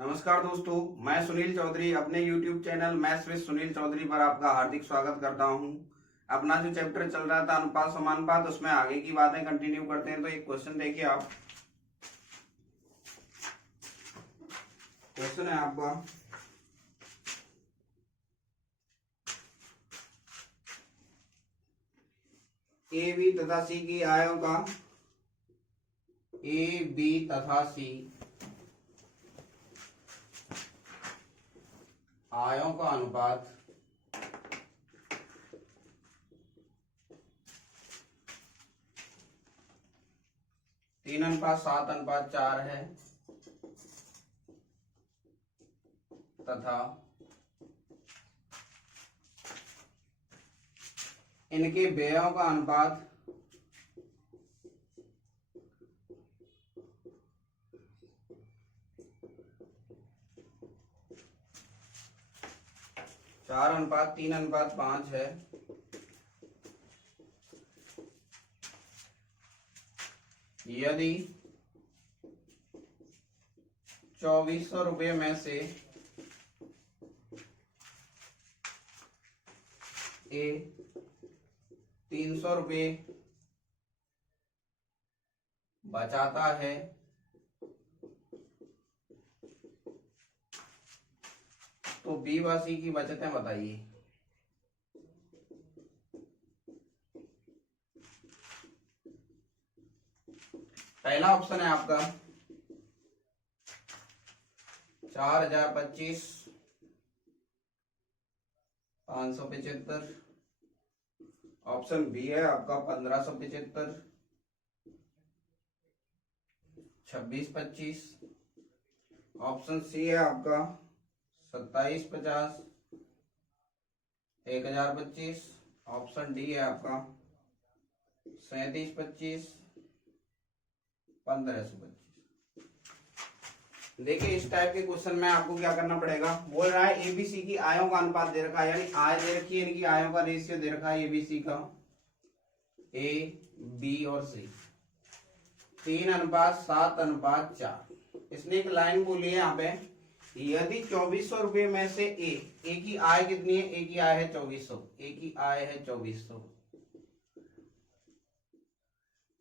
नमस्कार दोस्तों, मैं सुनील चौधरी अपने YouTube channel maths with Sunil Chaudhary पर आपका हार्दिक स्वागत करता हूं। अपना जो चैप्टर चल रहा था अनुपात समानुपात, उसमें आगे की बातें कंटिन्यू करते हैं। तो एक क्वेश्चन देखिए आप। क्वेश्चन है आपका ए बी तथा सी की आयों का ए बी तथा सी आयों का अनुपात 3:7:4 है तथा इनके व्ययों का अनुपात 4:3:5 है। यदि 2400 रुपये में से ए 300 रुपये बचाता है तो बी व सी की बचतें बताइए। पहला ऑप्शन है आपका 4025 575। ऑप्शन बी है आपका 1575 2625। ऑप्शन सी है आपका 2750 1025। ऑप्शन डी है आपका 3725 1525। देखिए, इस टाइप के क्वेश्चन में आपको क्या करना पड़ेगा। बोल रहा है एबीसी की आयों का अनुपात दे रखा है, यानी आय दे रखी है, इनकी आयों का रेशियो दे रखा है एबीसी का, ए बी और सी 3:7:4। इसने एक लाइन बोली है यहाँ पे, यदि 2400 रुपये में से ए की आय कितनी है, ए की आय है 2400, ए की आय है 2400।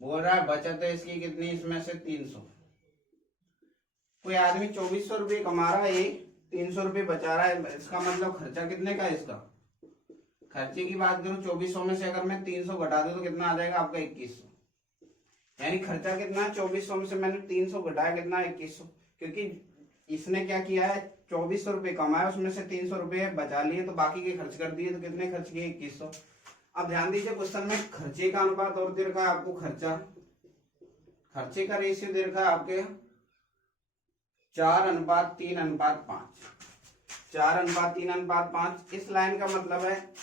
बोल रहा है बचत है इसकी कितनी, इसमें से 300। कोई आदमी 2400 रुपये कमा रहा है, 300 रुपये बचा रहा है, इसका मतलब खर्चा कितने का है इसका। खर्चे की बात करूं 2400 में से अगर मैं 300 घटा दूं तो कितना आ जाएगा आपका 2100। यानी खर्चा कितना है 2400 में से मैंने 300 घटाया, कितना 2100। क्योंकि इसने क्या किया है 2400 रुपये कमाया, उसमें से 300 रुपये बचा लिए तो बाकी के खर्च कर दिए, तो कितने खर्च किए 2100। अब ध्यान दीजिए, क्वेश्चन में खर्चे का अनुपात और दे रखा है आपको, खर्चे का रेशियो दे रखा है आपके 4:3:5। 4:3:5। इस लाइन का मतलब है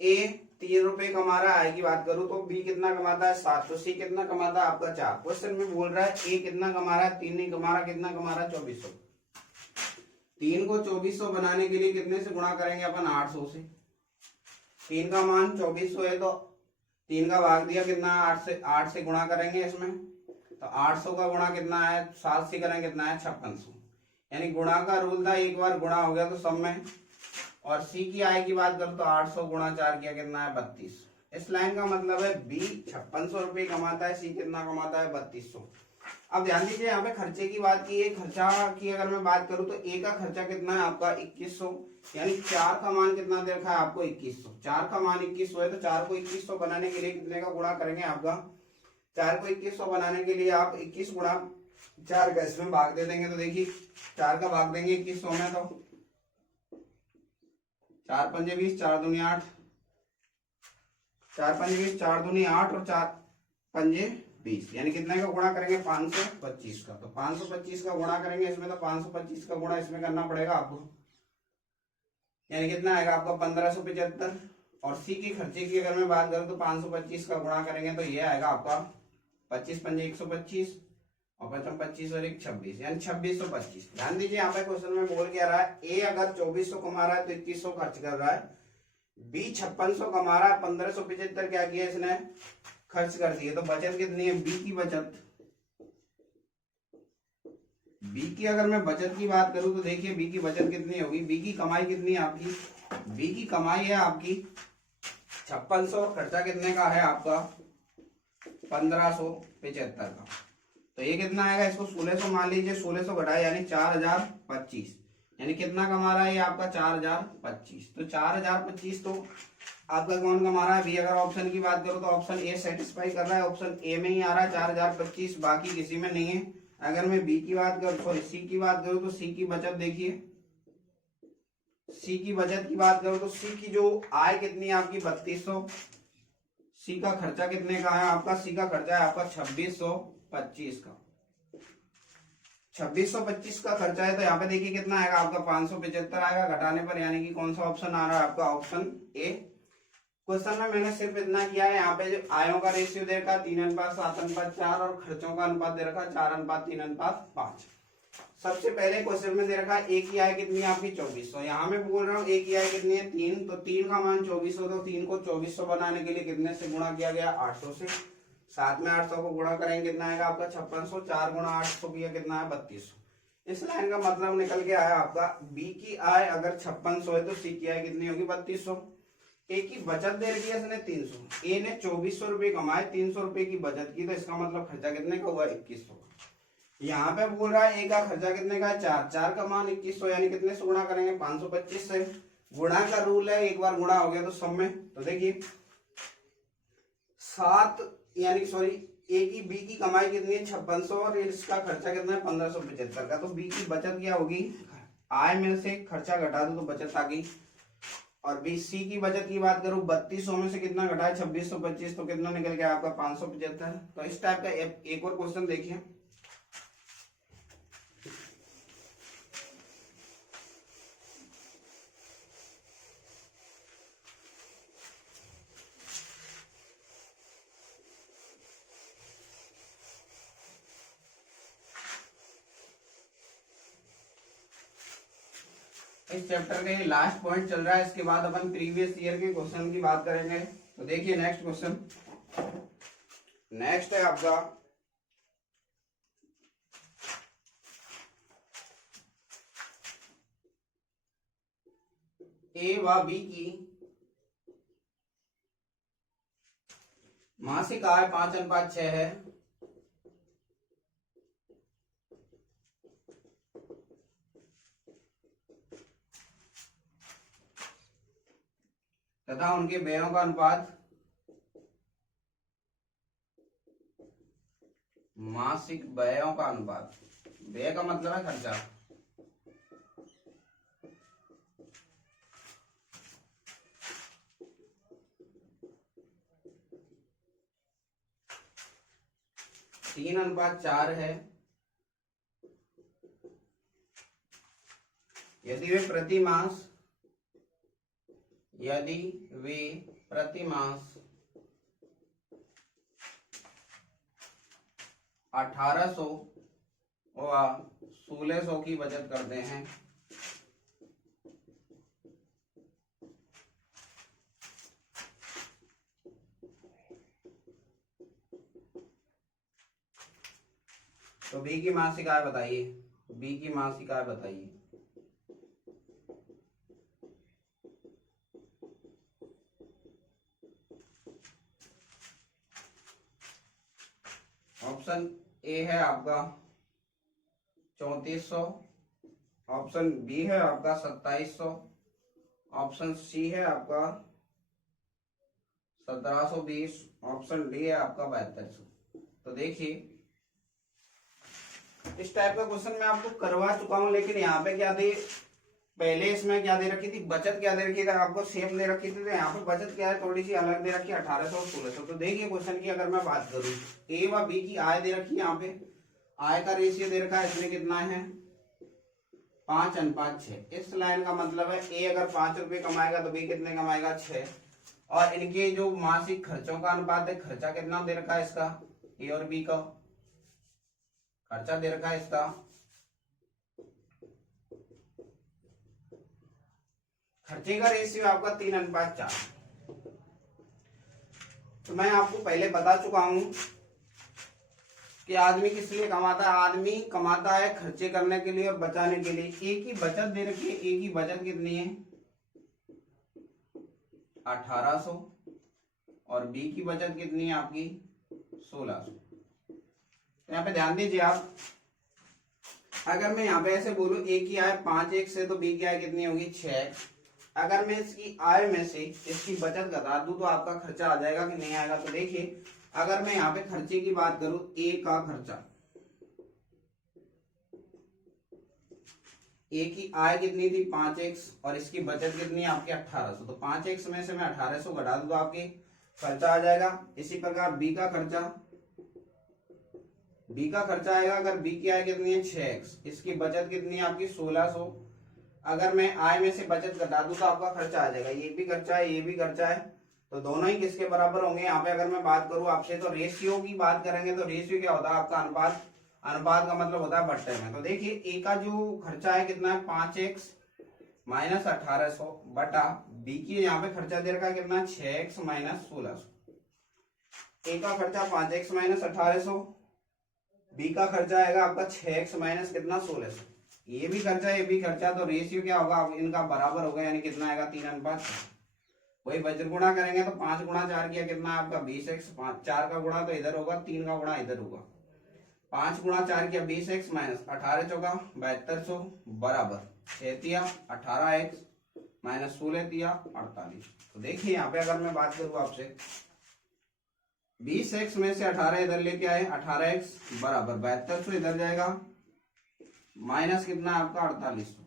ए 3 रुपए कमा रहा है, आय की बात करूं तो बी कितना कमाता है 7, तो सी कितना कमाता है आपका 4। क्वेश्चन में बोल रहा है ए कितना कमा रहा है, 3 नहीं कमा रहा, कितना कमा रहा है 2400। 3 को 2400 बनाने के लिए कितने से गुणा करेंगे अपन, 800 से। 3 का मान 2400 है तो 3 का भाग दिया कितना, 8 से गुणा करेंगे इसमें, तो 800 का गुणा कितना है, 7 से करेंगे कितना है 5600। यानी गुणा का रूल था, एक बार गुणा हो गया तो सब में। और सी की आय की बात करो तो 800 गुणा 4 किया कितना है 32। इस लाइन का मतलब है बी 5600 रुपये कमाता है, सी कितना कमाता है 3200। अब ध्यान दीजिए, यहाँ पे खर्चे की बात की है, खर्चा की अगर मैं बात करूं तो ए का खर्चा कितना है आपका 2100। यानी 4 का मान कितना दे रखा है आपको 2100। 4 का मान 2100 है तो 4 को 2100 बनाने के लिए कितने का गुणा करेंगे आपका, 4 को 2100 बनाने के लिए आप 21 गुणा 4 का इसमें भाग दे देंगे। तो देखिए 4 का भाग देंगे 2100 में तो 4 पंजे 20, 4 दूनी 8, 4 पंजे 20, 4 दूनी 8 और 4 पंजे 20। यानी कितने का गुणा करेंगे 525 का। तो 525 का गुणा करेंगे इसमें, तो 525 का गुणा इसमें करना पड़ेगा आपको, यानी कितना आएगा आपका 1575। और सी की खर्चे की अगर मैं बात करूं तो 525 का गुणा करेंगे तो ये आएगा आपका 25 पंजे 125 और 55 25 और 1 26, यानी 2625। ध्यान दीजिए, यहाँ पे क्वेश्चन में बोल क्या रहा है, ए अगर 2400 कमा रहा है तो 2100 खर्च कर रहा है, बी 5600 कमा रहा है, 1575 क्या किया इसने खर्च कर दिए, तो बचत कितनी है, बी की बचत बी की अगर मैं बचत की बात करूं तो देखिए बी की बचत कितनी होगी, बी की कमाई कितनी है आपकी, बी की कमाई है आपकी 5600 और खर्चा कितने का है आपका 1575 का। तो ये कितना आएगा, इसको 1600 मान लीजिए, 1600 घटाए यानी 4025, यानी कितना कमा रहा है ये आपका 4025। तो 4025 तो आपका कौन कमा रहा है बी। अगर ऑप्शन की बात करो तो ऑप्शन ए सेटिस्फाई कर रहा है, ऑप्शन ए में ही आ रहा है 4025, बाकी किसी में नहीं है। अगर मैं बी की बात करूं सॉरी सी की बात करूं तो सी की बचत देखिए, सी की बचत की बात करूं तो सी की जो आय कितनी है आपकी 3200, सी का खर्चा कितने का है आपका, सी का खर्चा है आपका 2625 का, 2625 का खर्चा है। तो यहाँ पे देखिए कितना आएगा आपका 575 आएगा घटाने पर, यानी कि कौन सा ऑप्शन आ रहा है आपका ऑप्शन ए। क्वेश्चन में मैंने सिर्फ इतना किया है, यहाँ पे जो आयों का रेशियो दे रखा 3:7:4 और खर्चों का अनुपात दे रखा 4:3:5। सबसे पहले क्वेश्चन में दे रखा है ए की आय कितनी है आपकी 2400, यहाँ मैं बोल रहा हूँ ए की आय कितनी है 3, तो 3 का मान 2400, तो 3 को 2400 बनाने के लिए कितने से गुणा किया गया 800 से, साथ में 800 को गुणा करेंगे कितना आएगा आपका 5600, 4 गुणा 800 किया कितना है 3200। इस लाइन का मतलब निकल के आया आपका बी की आय अगर 5600 है तो सी की आय कितनी होगी 3200। ए की बचत दे रखी है इसने 300, ए ने 2400 रुपए कमाए 300 रुपए की बचत की, तो इसका मतलब खर्चा कितने का हुआ 2100 का। यहाँ पे बोल रहा है ए का खर्चा कितने का है 4, 4 का मान 2100, यानी कितने से गुणा करेंगे 525 से। गुणा का रूल है, एक बार गुणा हो गया तो सब में, तो देखिए 7 यानी सॉरी ए की बी की कमाई कितनी है 5600 और इसका खर्चा कितना है 1575 का। तो बी की बचत क्या होगी, आय में से खर्चा घटा दो तो बचत आ गई। और बी सी की बचत की बात करूं 3200 में से कितना घटाए 2625, तो कितना निकल गया आपका 575। तो इस टाइप का एक और क्वेश्चन देखिए, इस चैप्टर के लास्ट पॉइंट चल रहा है, इसके बाद अपन प्रीवियस ईयर के क्वेश्चन की बात करेंगे। तो देखिए नेक्स्ट क्वेश्चन, नेक्स्ट है आपका ए व बी की मासिक आय 5:6 है, तथा उनके व्ययों का अनुपात मासिक व्ययों का अनुपात, व्यय का मतलब है खर्चा, तीन 3:4 है। यदि वे प्रति मास 1800 व 1600 की बचत करते हैं, तो बी की मासिक आय बताइए, बी की मासिक आय बताइए। ऑप्शन ए है आपका 3400, ऑप्शन बी है आपका 2700, ऑप्शन सी है आपका 1720, ऑप्शन डी है आपका 7200। तो देखिए इस टाइप का क्वेश्चन मैं आपको करवा चुका हूं, लेकिन यहाँ पे क्या दे, पहले इसमें क्या दे रखी थी बचत, क्या दे रखी थी आपको सेम दे रखी थी, तो यहाँ पे बचत क्या है थोड़ी सी अलग दे रखी है 1800 और 1600। तो देखिए क्वेश्चन की अगर मैं बात करूं ए व बी की आय दे रखी है, यहाँ पे आय का रेशियो दे रखा है, इसमें कितना है 5:6। इस लाइन का मतलब है ए अगर 5 रुपए कमाएगा तो बी कितने कमाएगा 6, और इनके जो मासिक खर्चों का अनुपात है, खर्चा कितना दे रखा है इसका, ए और बी का खर्चा दे रखा है इसका, खर्चे का रेशियो आपका 3:4। तो मैं आपको पहले बता चुका हूं कि आदमी किस लिए कमाता है? आदमी कमाता है खर्चे करने के लिए और बचाने के लिए। ए की बचत दे रखी है, ए की बचत कितनी है? 1800 और बी की बचत कितनी है आपकी? 1600। यहाँ पे ध्यान दीजिए आप, अगर मैं यहाँ पे ऐसे बोलूं ए की आय 5x से तो बी की आय कितनी होगी? 6x। अगर मैं इसकी आय में से इसकी बचत घटा दूं तो आपका खर्चा आ जाएगा कि नहीं आएगा? तो देखिए, अगर मैं यहाँ पे खर्चे की बात करूं, ए का खर्चा, ए की आय कितनी थी? 5x और इसकी बचत कितनी है आपकी? 1800। तो 5x में से मैं 1800 घटा दूं तो आपकी खर्चा आ जाएगा। इसी प्रकार बी का खर्चा आएगा, अगर बी की आय कितनी है? 6x, इसकी बचत कितनी है आपकी? 1600। अगर मैं आय में से बचत घटा दूं तो आपका खर्चा आ जाएगा। ये भी खर्चा है, ये भी खर्चा है, तो दोनों ही किसके बराबर होंगे? यहाँ पे अगर मैं बात करूं आपसे तो रेशियो की बात करेंगे तो रेशियो क्या होता है आपका? अनुपात। अनुपात का मतलब होता है बट्टे में। तो देखिए, ए का जो खर्चा है कितना है? 5x माइनस 1800 बटा बी की यहाँ पे खर्चा दे रखा है कितना? 6x minus 1600। ए का खर्चा 5x माइनस 1800, बी का खर्चा आएगा आपका 6x माइनस कितना? 1600। ये भी खर्चा, ये भी खर्चा, तो रेशियो क्या होगा? इनका बराबर होगा, यानी कितना आएगा? 3:4। वही वज्र गुणा करेंगे तो 5 गुणा 4 किया कितना आपका? 20x। 4 का गुणा तो इधर होगा, 3 का गुणा इधर होगा। 5 गुणा 4 किया 20x माइनस 18 चौका 7200 बराबर 6 तिया 18x माइनस 16 तिया 48। तो देखिए यहाँ पे अगर मैं बात करूं आपसे, 20x में से 18 इधर लेके आए, 18x बराबर 7200 इधर जाएगा माइनस कितना आपका? 4800।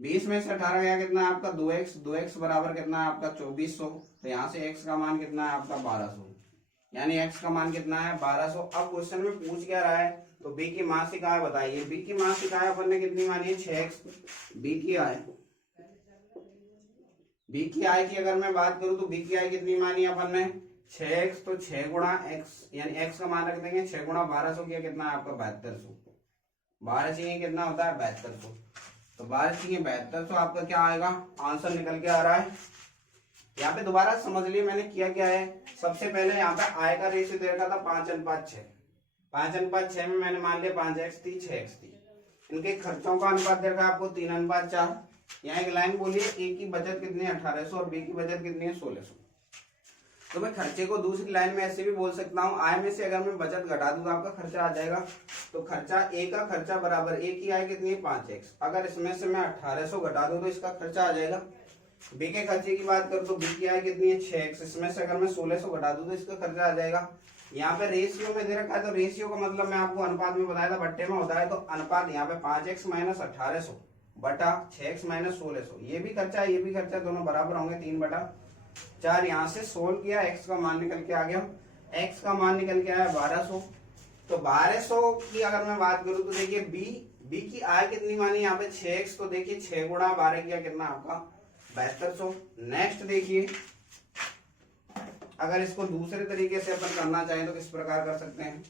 20 में से 18 गया कितना आपका? 2x। 2x बराबर कितना है आपका? 2400। तो यहाँ से x का मान कितना है आपका? 1200, यानी x का मान कितना है? 1200। अब क्वेश्चन में पूछ क्या रहा है? तो b की मासिक आय बताइए। b की मासिक आय अपन ने कितनी मानी है? 6x। b की आय की अगर मैं बात करूं तो b की आय कितनी मानी है अपन ने? 6x। तो 6 गुणा x, यानी x का मान रख देंगे, 6 गुणा 1200 किया कितना है आपका? 7200। 12 चाहिए कितना होता है? 7200। तो 12 चाहिए 7200, आपका क्या आएगा? आंसर निकल के आ रहा है। यहाँ पे दोबारा समझ लिए मैंने किया क्या है। सबसे पहले यहाँ पे आय का रेशियो दे रखा था 5:6। 5:6 में मैंने मान लिया 5x थी, 6x थी। इनके खर्चों का अनुपात दे रखा है आपको 3:4। यहाँ एक लाइन बोलिए, ए की बचत कितनी है? 1800 और बी की बचत कितनी है? 1600। तो मैं खर्चे को दूसरी लाइन में ऐसे भी बोल सकता हूँ, आय में से अगर मैं बचत घटा दूं तो आपका खर्चा आ जाएगा। तो खर्चा, ए का खर्चा बराबर, ए की आय कितनी है? 5x, अगर इसमें से मैं 1800 घटा दूं तो इसका खर्चा आ जाएगा। बी के खर्चे की बात करूं तो बी की आय कितनी है? 6x, इसमें से अगर मैं 1600 घटा दूं तो इसका खर्चा आ जाएगा। यहाँ पे रेशियो में दे रखा है, तो रेशियो का मतलब मैं आपको अनुपात में बताया था, बट्टे में होता है। तो अनुपात यहाँ पे 5x माइनस 1800 बटा 6x माइनस 1600। ये भी खर्चा, ये भी खर्चा, दोनों बराबर होंगे। 3/4। यहाँ से सोल्व किया, x का मान निकल के आ गया। x का मान निकल के आया 1200। तो 1200 की अगर मैं बात करूं तो देखिए बी की आय कितनी मानी यहाँ पे? 6x। तो देखिए 6 गुणा 12 किया कितना आपका? 7200। नेक्स्ट देखिए, अगर इसको दूसरे तरीके से अपन करना चाहें तो किस प्रकार कर सकते हैं?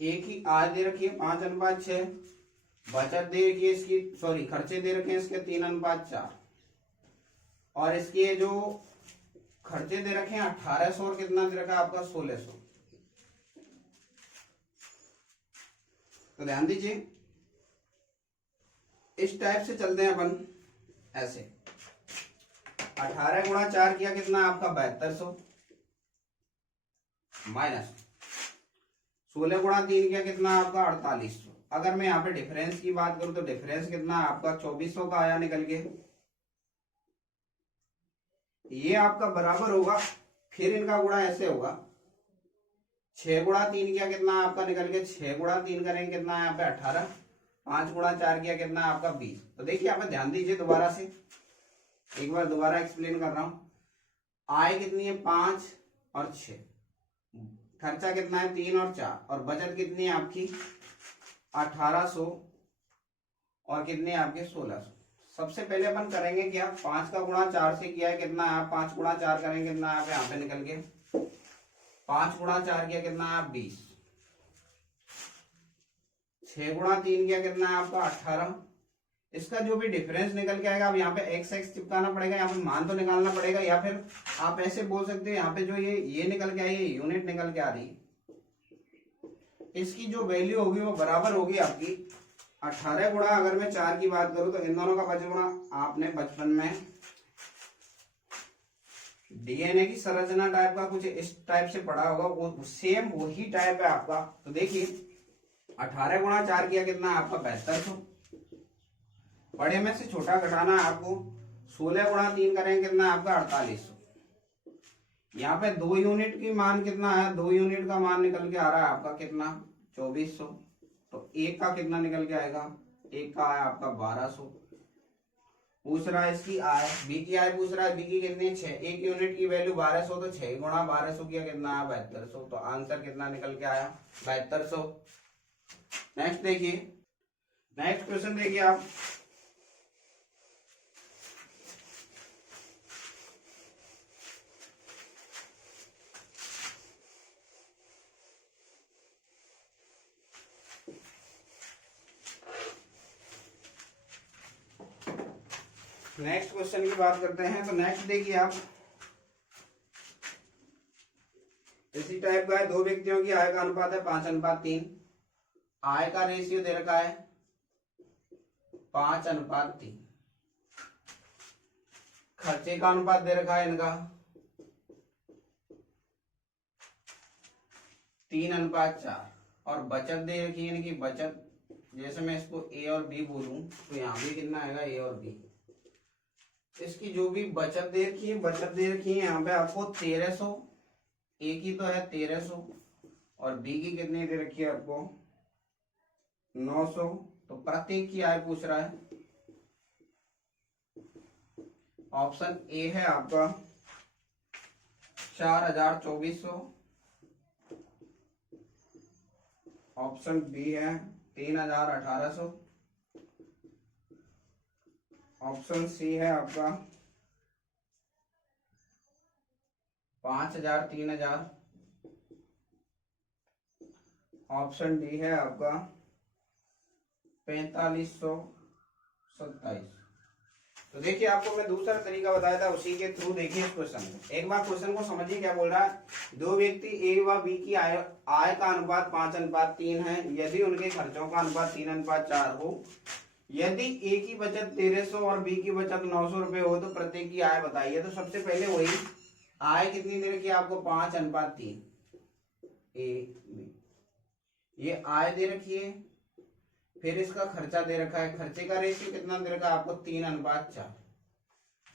ए की आय दे रखी है 5:6, बचत दे रखी है इसकी, सॉरी खर्चे दे रखे हैं इसके 3:4, और इसके जो खर्चे दे रखे हैं 1800 और कितना दे रखा है आपका? 1600। तो ध्यान दीजिए, इस टाइप से चलते हैं अपन ऐसे। 18 गुणा 4 किया कितना आपका? 7200 माइनस 16 गुणा 3 किया कितना आपका? 4800। अगर मैं यहाँ पे डिफरेंस की बात करूं तो डिफरेंस कितना आपका? 2400 का आया निकल के। ये आपका बराबर होगा, फिर इनका गुणा ऐसे होगा, 6 गुणा 3 किया कितना आपका? निकल के 6 गुणा 3 करेंगे कितना है यहाँ पे? 18। 5 गुणा 4 किया कितना आपका? 20। तो देखिए यहाँ पे ध्यान दीजिए, दोबारा से एक बार दोबारा एक्सप्लेन कर रहा हूं। आय कितनी है? 5 और 6, खर्चा कितना है? 3 और 4, और बचत कितनी है आपकी? 1800 और कितनी है आपके? 1600। सबसे पहले अपन करेंगे क्या? 5 का गुणा 4 से किया है कितना है? 5 गुणा 4 करेंगे कितना है यहाँ पे निकल के? 5 गुणा 4 किया कितना है 20, 6 गुणा 3 किया कितना है आपका 18। इसका जो भी डिफरेंस निकल के आएगा, अब यहाँ पे एक्स एक्स चिपकाना पड़ेगा, यहाँ पे मान तो निकालना पड़ेगा, या फिर आप ऐसे बोल सकते हैं यहाँ पे जो ये निकल के आई है यूनिट निकल के आ रही है, इसकी जो वैल्यू होगी वो बराबर होगी आपकी 18 गुणा, अगर मैं 4 की बात करूं तो इन दोनों का 5 गुणा, आपने बचपन में डीएनए की संरचना टाइप का कुछ इस टाइप से पढ़ा होगा, वो सेम वही टाइप है आपका। तो देखिए 18 गुणा 4 किया कितना है आपका 7200, बड़े में से छोटा घटाना है आपको, 16 गुणा 3 करेंगे कितना है आपका 4800। यहाँ पे 2 यूनिट की मान कितना है, 2 यूनिट का मान निकल के आ रहा है आपका कितना 2400, तो एक का कितना निकल के आएगा, एक का है आपका 1200। पूछ रहा है इसकी आय, बी की आय पूछ रहा है, बी की कितनी है 6, एक यूनिट की वैल्यू 1200, तो 6 गुणा 1200 किया कितना है 7200, तो आंसर कितना निकल के आया 7200। नेक्स्ट देखिए, नेक्स्ट क्वेश्चन देखिए आप, नेक्स्ट क्वेश्चन की बात करते हैं। तो नेक्स्ट देखिए आप, इसी टाइप का है, 2 व्यक्तियों की आय का अनुपात है 5:3, आय का रेशियो दे रखा है 5:3, खर्चे का अनुपात दे रखा है इनका 3:4, और बचत दे रखी है इनकी, बचत जैसे मैं इसको ए और बी बोलूं तो यहाँ भी कितना आएगा ए और बी। इसकी जो भी बचत दे रखी है, बचत दे रखी है यहाँ पे आपको 1300, ए की तो है 1300 और बी की कितनी दे रखी है आपको 900। तो प्रत्येक की आय पूछ रहा है, ऑप्शन ए है आपका 4,2400, ऑप्शन बी है 3,1800, ऑप्शन सी है आपका 5,000 3,000, ऑप्शन डी है आपका 4527। तो देखिए आपको मैं दूसरा तरीका बताया था, उसी के थ्रू देखिए इस क्वेश्चन को, एक बार क्वेश्चन को समझिए क्या बोल रहा है। 2 व्यक्ति ए व बी की आय का अनुपात 5:3 है, यदि उनके खर्चों का अनुपात 3:4 हो, यदि ए की बचत 1300 और बी की बचत 900 रुपए हो, तो प्रत्येक की आय बताइए। तो सबसे पहले वही आय कितनी दे रखी है आपको 5:3, ए बी, ये आय दे रखी है, फिर इसका खर्चा दे रखा है, खर्चे का रेशियो कितना दे रखा है आपको 3:4,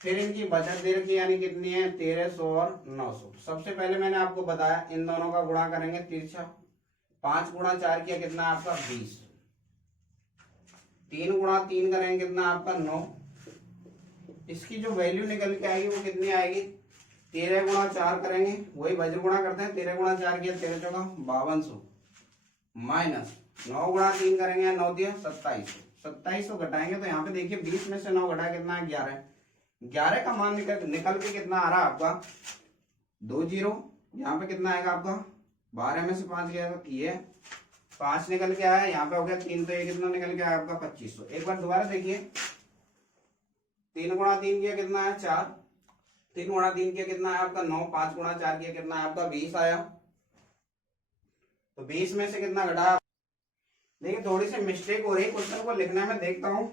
फिर इनकी बचत दे रखी है यानी कितनी है 1300 और 900। सबसे पहले मैंने आपको बताया इन दोनों का गुणा करेंगे तिरछा, 5 गुणा 4 किया कितना आपका 20, 3 गुणा 3 करेंगे कितना आपका 9, इसकी जो वैल्यू निकल के आएगी वो कितनी आएगी 13 गुणा 4 करेंगे, वही वज्र गुणा करते हैं, 13 गुणा 4 किया 13 चौका 5200, माइनस 9 गुणा 3 करेंगे 9 दिया 2700, 2700 घटाएंगे तो यहाँ पे देखिए 20 में से 9 घटा कितना है 11, 11 का मान निकल के कितना आ रहा है आपका 20, यहाँ पे कितना आएगा आपका 12 में से 5 गया तो ये 5 निकल के आया, यहाँ पे हो गया 3, तो ये कितना निकल के आया आपका 2500। एक बार दोबारा देखिए, 3 गुणा 3 किया कितना है 4, 3 गुणा 3 किया कितना है आपका 9, 5 गुणा 4 किया कितना है आपका 20 आया, तो 20 में से कितना घटा। देखिए थोड़ी सी मिस्टेक हो रही है क्वेश्चन को लिखने में, देखता हूं।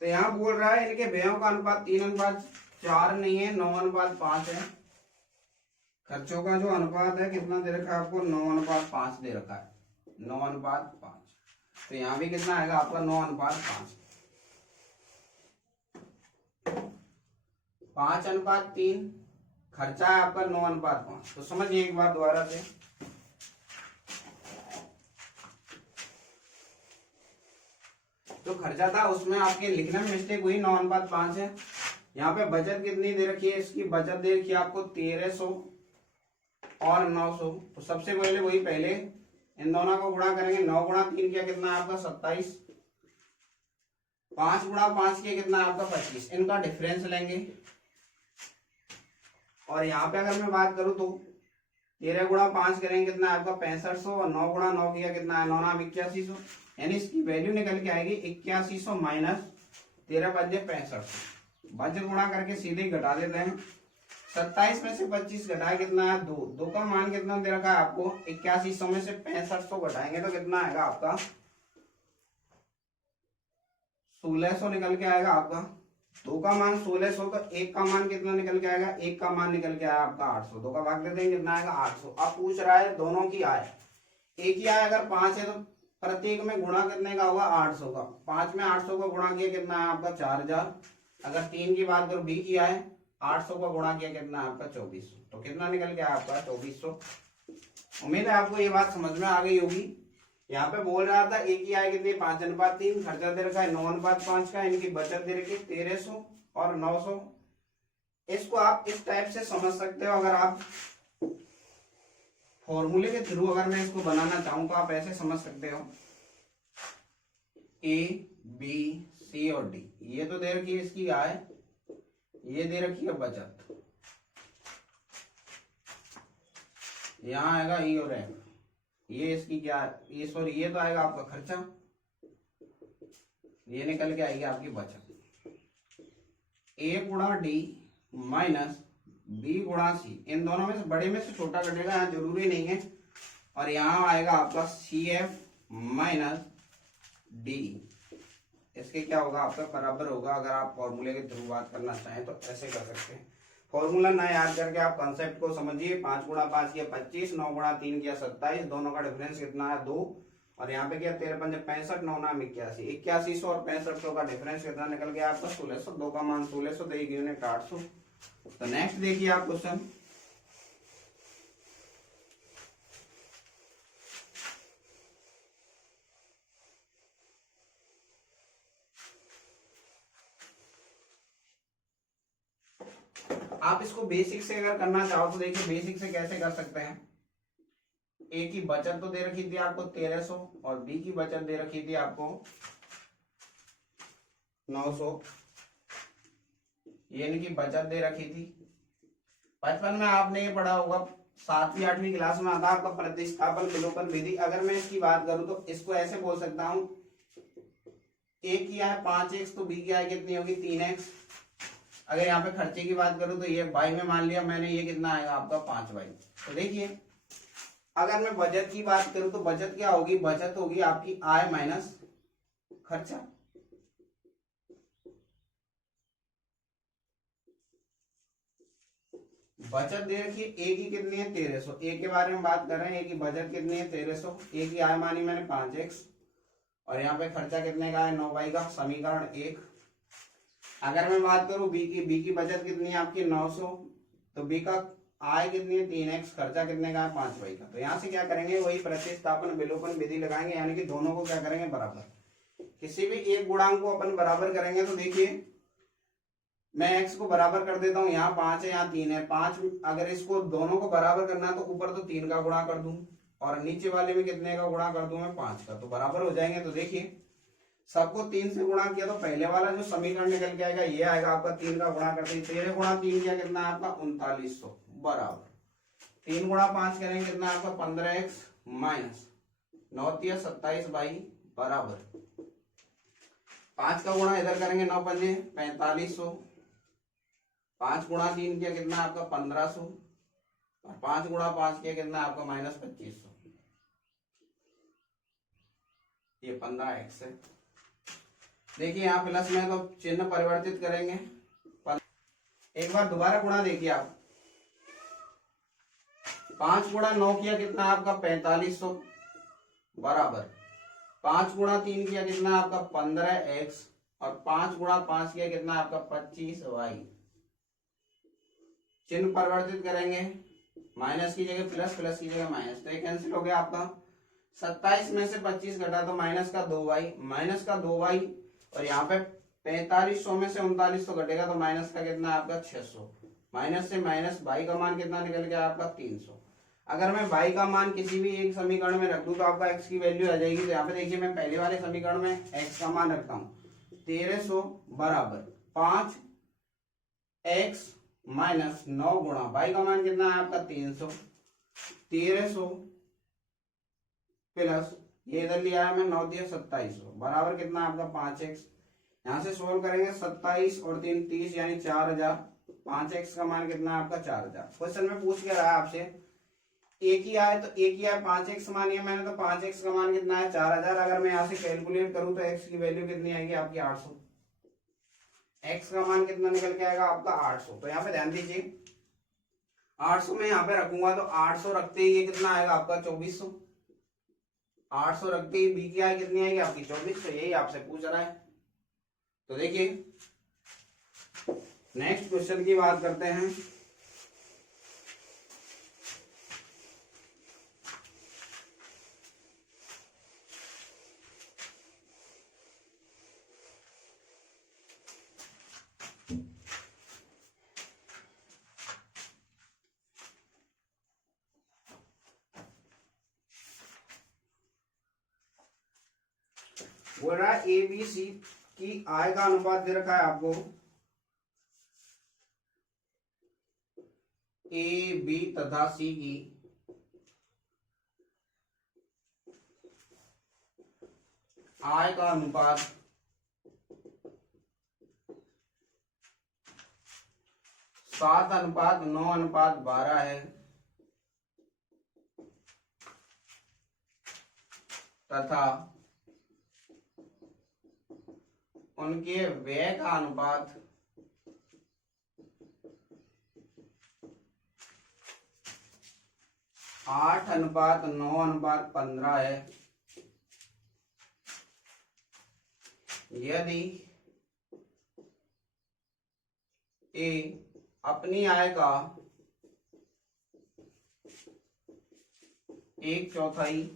तो यहाँ बोल रहा है इनके व्ययों का अनुपात 3:4 नहीं है, 9:5 है, खर्चों का जो अनुपात है कितना दे रखा है आपको 9:5 दे रखा है, 9:5, तो यहाँ भी कितना आएगा आपका 9:5, 5:3, खर्चा है आपका 9:5। तो समझिए एक बार दोबारा से, जो खर्चा था उसमें आपके लिखने में मिस्टेक हुई, 9:5 है। यहाँ पे बचत कितनी दे रखी है, इसकी बचत दे रखी है आपको 1300 और 900। तो सबसे पहले वही पहले इन दोनों को गुणा करेंगे, 9 गुणा 3 किया कितना है आपका 27, 5 गुणा 5 किया कितना है आपका 25, इनका डिफरेंस लेंगे। और यहाँ पे अगर मैं बात करूं तो 13 गुणा 5 करेंगे कितना है आपका 6500 और 9 गुणा 9 किया कितना है 9 नाम 8100, यानी इसकी वैल्यू निकल के आएगी 8100 माइनस 13 बजे 6500। बजे गुणा करके सीधे ही घटा देते हैं। 27 में से 25 घटाए कितना है 2, 2 का मान कितना दे रखा है आपको 8100 में से 6500 घटाएंगे तो कितना आएगा आपका 1600 निकल के आएगा आपका। 2 का मान 1600 तो 1 का मान कितना निकल के आएगा, 1 का मान निकल के आया आपका 800। 2 का भाग दे देंगे कितना आएगा 800। अब पूछ रहा है दोनों की आय, एक ही आय अगर 5 है तो प्रत्येक में गुणा कितने का होगा 800 का। 5 में 800 का गुणा किया कितना है आपका 4000। अगर 3 की बात करो बी की आय 800 का गुणा किया कितना है आपका 2400, तो कितना निकल गया आपका 2400। उम्मीद है आपको ये बात समझ में आ गई होगी। यहाँ पे बोल रहा था एक ही आय कितनी 5:3, खर्चा दे रखा है 9:5 का, इनकी बचत दे रखी 1300 और 900। इसको आप इस टाइप से समझ सकते हो। अगर आप फॉर्मूले के थ्रू अगर मैं इसको बनाना चाहूं तो आप ऐसे समझ सकते हो ए बी सी और डी, ये तो दे रखी है इसकी आय, ये दे रखी है बचत, यहाँ आएगा ई और एफ, ये इसकी क्या ये सॉरी ये तो आएगा आपका खर्चा, ये निकल के आएगी आपकी बचत। ए गुणा डी माइनस बी गुणा सी, इन दोनों में से बड़े में से छोटा कटेगा, यहाँ जरूरी नहीं है। और यहाँ आएगा आपका सी एफ माइनस डी, इसके क्या होगा आपका बराबर होगा। अगर आप फॉर्मूले के थ्रू बात करना चाहें तो ऐसे कर सकते हैं। फॉर्मूला ना याद करके आप कंसेप्ट को समझिए। 5 गुणा 5 किया 25, 9 गुणा 3 किया 27, दोनों का डिफरेंस कितना है 2, और यहाँ पे क्या 13 पंजे 65, 9 नाम 81, 8100 और 6500 का डिफरेंस कितना निकल गया आपका 1600। 2 का मान 1600 देगी यूनिट 800। तो नेक्स्ट देखिए आप क्वेश्चन, आप इसको बेसिक से अगर करना चाहो तो देखिए बेसिक से कैसे कर सकते हैं। ए की बचत तो दे रखी थी आपको 1300 और बी की बचत दे रखी थी आपको 900, ये इनकी बचत दे रखी थी। बचपन में आपने ये पढ़ा होगा 7वीं 8वीं क्लास में आता आपका प्रतिस्थापन विलोपन विधि। अगर मैं इसकी बात करूं तो इसको ऐसे बोल सकता हूं, ए की आय 5x तो बी की आय कितनी होगी 3x। अगर यहाँ पे खर्चे की बात करूं तो ये बाई में मान लिया मैंने, ये कितना आएगा आपका 5y। तो देखिए अगर मैं बचत की बात करूं तो बचत क्या होगी, बचत होगी आपकी आय माइनस खर्चा। बचत दे रखी है ए की कितनी है 1300, ए के बारे में बात कर रहे हैं, ए की बचत कितनी है 1300, ए की आय मानी मैंने 5x और यहाँ पे खर्चा कितने का है 9y का, समीकरण 1। अगर मैं बात करूं बी की बचत कितनी है आपकी 900, तो बी का आय कितनी है 3x, खर्चा कितने का है 5y का। तो यहाँ से क्या करेंगे वही प्रतिस्थापन विलोपन विधि लगाएंगे, यानी कि दोनों को क्या करेंगे बराबर। किसी भी एक गुणांक को अपन बराबर करेंगे तो देखिए मैं x को बराबर कर देता हूँ, यहाँ 5 है यहाँ 3 है, 5 अगर इसको दोनों को बराबर करना है तो ऊपर तो 3 का गुणा कर दूं और नीचे वाले में कितने का गुणा कर दूं मैं 5 का, तो बराबर हो जाएंगे। तो देखिए सबको 3 से गुणा किया तो पहले वाला जो समीकरण निकल के आएगा ये आएगा आपका 3 का गुणा करते 13 गुणा 3 किया कितना है आपका 3900 बराबर 3 गुणा 5 करेंगे कितना है आपका 15x माइनस 9 तिया 27 बाई बराबर 5 का गुणा इधर करेंगे 9 पंजे 4500, 5 गुणा 3 किया कितना आपका 1500 और 5 गुणा 5 किया कितना आपका माइनस 2500, ये 15x है। देखिए यहाँ प्लस में तो चिन्ह परिवर्तित करेंगे। एक बार दोबारा गुणा देखिए आप, 5 गुणा 9 किया कितना आपका 4500 बराबर 5 गुणा 3 किया कितना आपका 15x और 5 गुणा 5 किया कितना आपका 25y। चिन्ह परिवर्तित करेंगे, माइनस की जगह प्लस, प्लस की जगह माइनस, तो ये कैंसिल हो गया आपका। 27 में से 25 घटा तो माइनस का 2y और यहाँ पे 4500 में से 3900 घटेगा तो माइनस का कितना आपका 600, माइनस से माइनस y का मान कितना निकल गया आपका 300। अगर मैं y का मान किसी भी एक समीकरण में रख दूं तो आपका x की वैल्यू आ जाएगी। तो यहाँ पे देखिए मैं पहले वाले समीकरण में x का मान रखता हूँ 1300 बराबर 5x माइनस 9 गुणा y का मान कितना है आपका 300 1300 प्लस ये इधर लिया है मैं 9 दिया 2700 बराबर कितना आपका 5x। यहाँ से सोल्व करेंगे 27 और 3 30 यानी 4000। 5x का मान कितना है आपका 4000। क्वेश्चन में पूछ के रहा है आपसे एक ही आए तो एक ही आए 5x मान लिया मैंने तो 5x का मान कितना है 4000। अगर मैं यहाँ से कैलकुलेट करूं तो x की वैल्यू कितनी आएगी आपकी 800। x का मान कितना निकल के आएगा आपका 800। तो यहाँ पे ध्यान दीजिए 800 में यहाँ पे रखूंगा तो 800 रखते ही ये कितना आएगा आपका 2400। 800 रखते ही b की आय कितनी आएगी आपकी 2400। यही आपसे पूछ रहा है। तो देखिए नेक्स्ट क्वेश्चन की बात करते हैं। बोल रहा है ए बी सी की आय का अनुपात दे रखा है आपको। ए बी तथा सी की आय का अनुपात 7:9:12 है तथा उनके व्यय का अनुपात 8:9:15 है। यदि ए अपनी आय का 1/4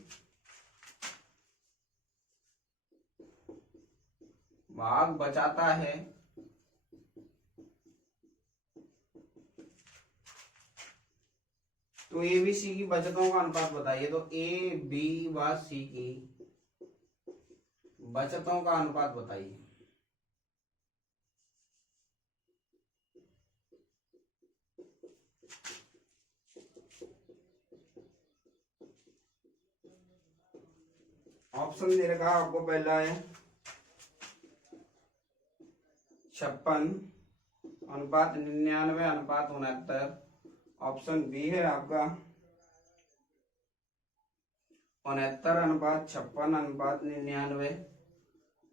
भाग बचाता है तो ए बी सी की बचतों का अनुपात बताइए। तो ए बी व सी की बचतों का अनुपात बताइए। ऑप्शन दे रखा आपको। पहला है 56:99:69। ऑप्शन बी है आपका 69:56:99।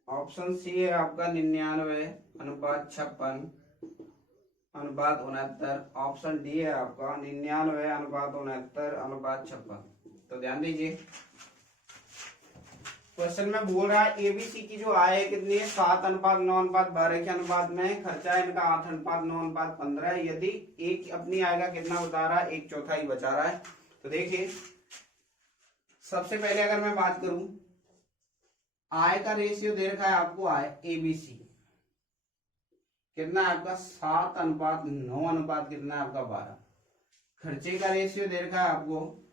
ऑप्शन सी है आपका 99:56:69। ऑप्शन डी है आपका 99:69:56। तो ध्यान दीजिए क्वेश्चन में बोल रहा है एबीसी की जो आय है कितनी है 7:9:12 के अनुपात में। खर्चा इनका 8:9:15 है। यदि एक अपनी आय का कितना बता रहा है 1/4 बचा रहा है। तो देखिए सबसे पहले अगर मैं बात करूं आय का रेशियो दे रखा है आपको। आय एबीसी कितना है आपका 7:9 कितना है आपका 12। खर्चे का रेशियो दे रखा है आपको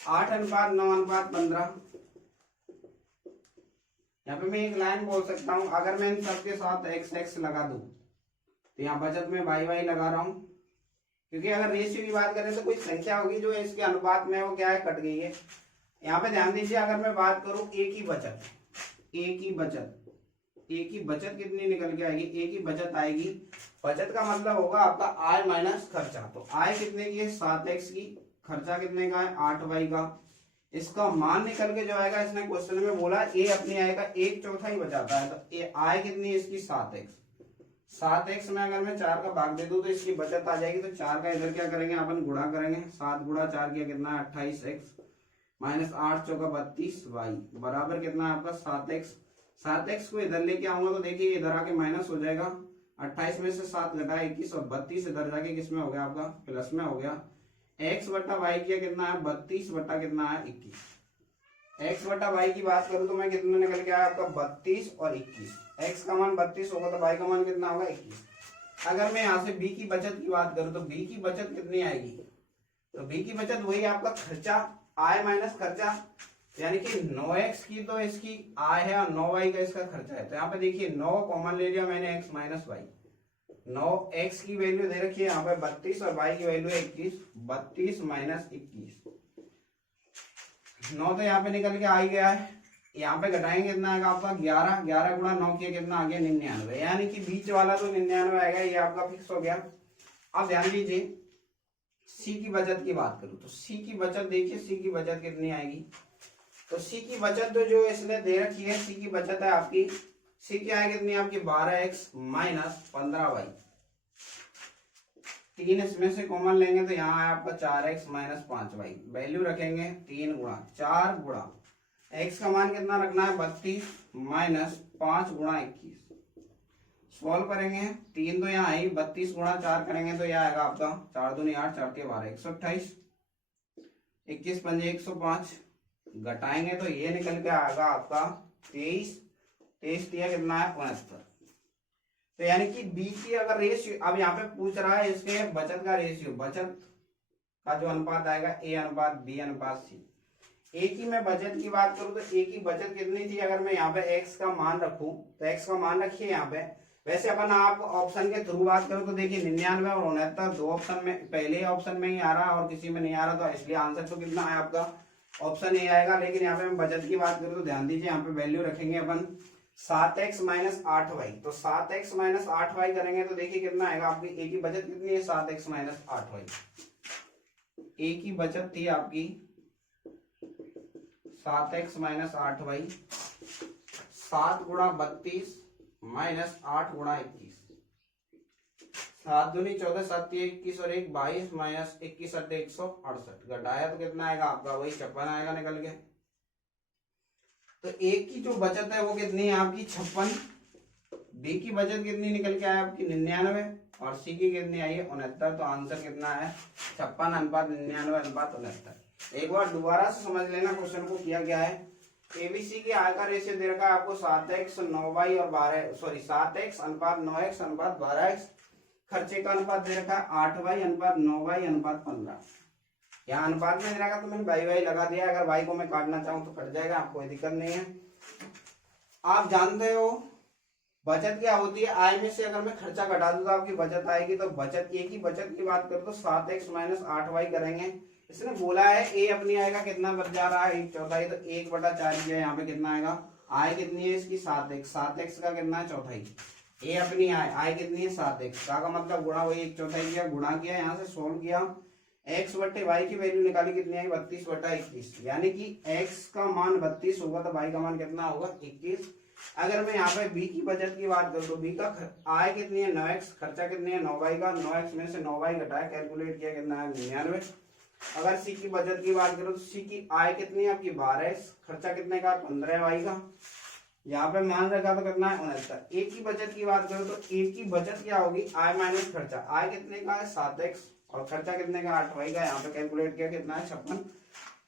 8:9:15। यहाँ पे मैं एक लाइन बोल सकता हूं अगर मैं इन सबके साथ एक्स एक्स लगा दूं तो यहाँ बचत में वाई वाई लगा रहा हूं क्योंकि अगर रेशियो की बात करें तो कोई संख्या होगी जो इसके अनुपात में वो क्या है कट गई है। यहाँ पे ध्यान दीजिए अगर मैं बात करूं ए की बचत कितनी निकल के आएगी। ए की बचत आएगी। बचत का मतलब होगा आपका आय माइनस खर्चा। तो आय कितने की है 7x की। खर्चा कितने का है 8y का। इसका मान निकल के जो आएगा इसने क्वेश्चन में बोला ए अपनी आय का 1/4 बचाता है। तो ये आय कितनी है इसकी 7x में अगर मैं 4 का भाग दे दूं तो इसकी बचत आ जाएगी। तो 4 का इधर क्या करेंगे अपन गुणा करेंगे। 7 × 4 किया कितना है 28x माइनस 8 × 4 = 32y बराबर कितना है आपका 7x। 7x को इधर लेके आऊंगा तो देखिए इधर आके माइनस हो जाएगा। 28 में से 7 घटाया 21 और 32 इधर जाके किसमें हो गया आपका प्लस में हो गया। x बटा वाई किया कितना है 32 बटा कितना है 21। x बटा वाई की बात करूं तो मैं कितना निकल के आया आपका 32 और 21। x का मान 32 होगा तो y का मान कितना होगा 21। अगर मैं यहाँ से b की बचत की बात करूं तो b की बचत कितनी आएगी। तो b की बचत वही आपका खर्चा आय माइनस खर्चा यानी कि 9x की तो इसकी आय है और 9y का इसका खर्चा है। तो यहाँ पे देखिए 9 कॉमन ले लिया मैंने x माइनस वाई 9x की वैल्यू दे रखी है यहाँ पे 32 और y की वैल्यू है 21। 32 माइनस 21, 9 तो यहाँ पे निकल के आ ही गया है। यहाँ पे घटाएंगे कितना आएगा आपका 11, 11 गुणा 9 किया कितना आ गया 99, यानी कि बीच वाला तो 99 आएगा, ये आपका फिक्स हो गया। अब ध्यान दीजिए सी की बचत की बात करूं तो सी की बचत देखिए, सी की बचत कितनी आएगी। तो सी की बचत तो जो इसने दे रखी है, सी की बचत है आपकी, सी क्या है कितनी आपकी 12x माइनस 15y। 3 इसमें से कॉमन लेंगे तो यहाँ है आपका 4x माइनस 5y। वैल्यू रखेंगे 3 गुणा 4 गुणा x का मान कितना रखना है 32 माइनस 5 गुणा 21। सॉल्व करेंगे 3 तो यहाँ आई, 32 गुणा 4 करेंगे तो यह आएगा आपका 4 दूनी 8, 4 के 12, 128, 21 पंजे 105, घटाएंगे तो ये निकल के आएगा आपका 23, 23 कितना है 69। तो यानी कि बी की अगर रेशियो, अब यहाँ पे पूछ रहा है इसके बचत का रेशियो, बचत का जो अनुपात आएगा ए अनुपात बी अनुपात सी। ए की मैं बचत की बात करूं तो ए की बचत कितनी थी, अगर मैं यहाँ पे एक्स का मान रखूं तो एक्स का मान रखिए यहाँ पे। वैसे अपन आप ऑप्शन के थ्रू बात करो तो देखिए 99 और 69 दो ऑप्शन में, पहले ऑप्शन में ही आ रहा है और किसी में नहीं आ रहा, तो इसलिए आंसर तो कितना है आपका ऑप्शन ए आएगा। लेकिन यहाँ पे मैं बचत की बात करूँ तो ध्यान दीजिए यहाँ पे वैल्यू रखेंगे अपन 7x माइनस 8y। तो 7x माइनस 8y करेंगे तो देखिए कितना आएगा आपकी ए की बचत कितनी है 7x माइनस 8y। ए की बचत थी आपकी 7x माइनस 8y, 7 गुणा 32 माइनस 8 गुणा 21, 7 दूनी 14, 7 21 और 1 22 माइनस 21 168, घटाया तो कितना आएगा आपका वही 56 आएगा निकल के। तो एक की जो बचत है वो कितनी है आपकी 56, बी की बचत कितनी निकल के आया आपकी 99 और सी की कितनी आई है 69। तो आंसर कितना है 56 अनुपात 99 अनुपात 69। एक बार दोबारा से समझ लेना क्वेश्चन को किया गया है। एबीसी की आय का रेशियो दे रखा है आपको 7x 9y और 12, सॉरी 7x अनुपात 9x अनुपात 12x। खर्चे का अनुपात दे रखा है 8y अनुपात 9y अनुपात 15। यहाँ अनुपात में दे रखा तो मैंने y लगा दिया, अगर y को मैं काटना चाहूँ तो कट जाएगा, आपको कोई दिक्कत नहीं है। आप जानते हो बचत क्या होती है, आय में से अगर मैं खर्चा घटा दूं तो आपकी बचत आएगी। तो बचत ए की बचत की बात करूं तो 7x माइनस 8y करेंगे। इसने बोला है ए अपनी आय का कितना बच जा रहा है 1/4, तो 1/4 किया, यहाँ पे कितना आएगा आय कितनी है इसकी 7x, 7x का कितना है 1/4। ए अपनी आय कितनी है 7x का मतलब गुणा वही 1/4 किया, गुणा किया, यहाँ से सोल्व किया, x बट्टे y की वैल्यू निकाली कितनी आई 32/21, यानी कि x का मान 32 होगा तो y का मान कितना होगा 21। अगर मैं यहाँ पे b की बचत की बात करूँ तो b का आय कितनी है 9x, खर्चा कितनी है 9y का, 9x में से 9y घटाया, कैलकुलेट किया कितना है 99। अगर c की बचत की बात करो तो c की आय कितनी है आपकी 12x, खर्चा कितने का 15y का, यहाँ पे मान रखा तो कितना है 69। ए की बचत की बात करो तो ए की बचत क्या होगी आय माइनस खर्चा, आय कितने का है 7x और खर्चा कितने का 8y का, यहाँ पे कैलकुलेट किया कितना है 56।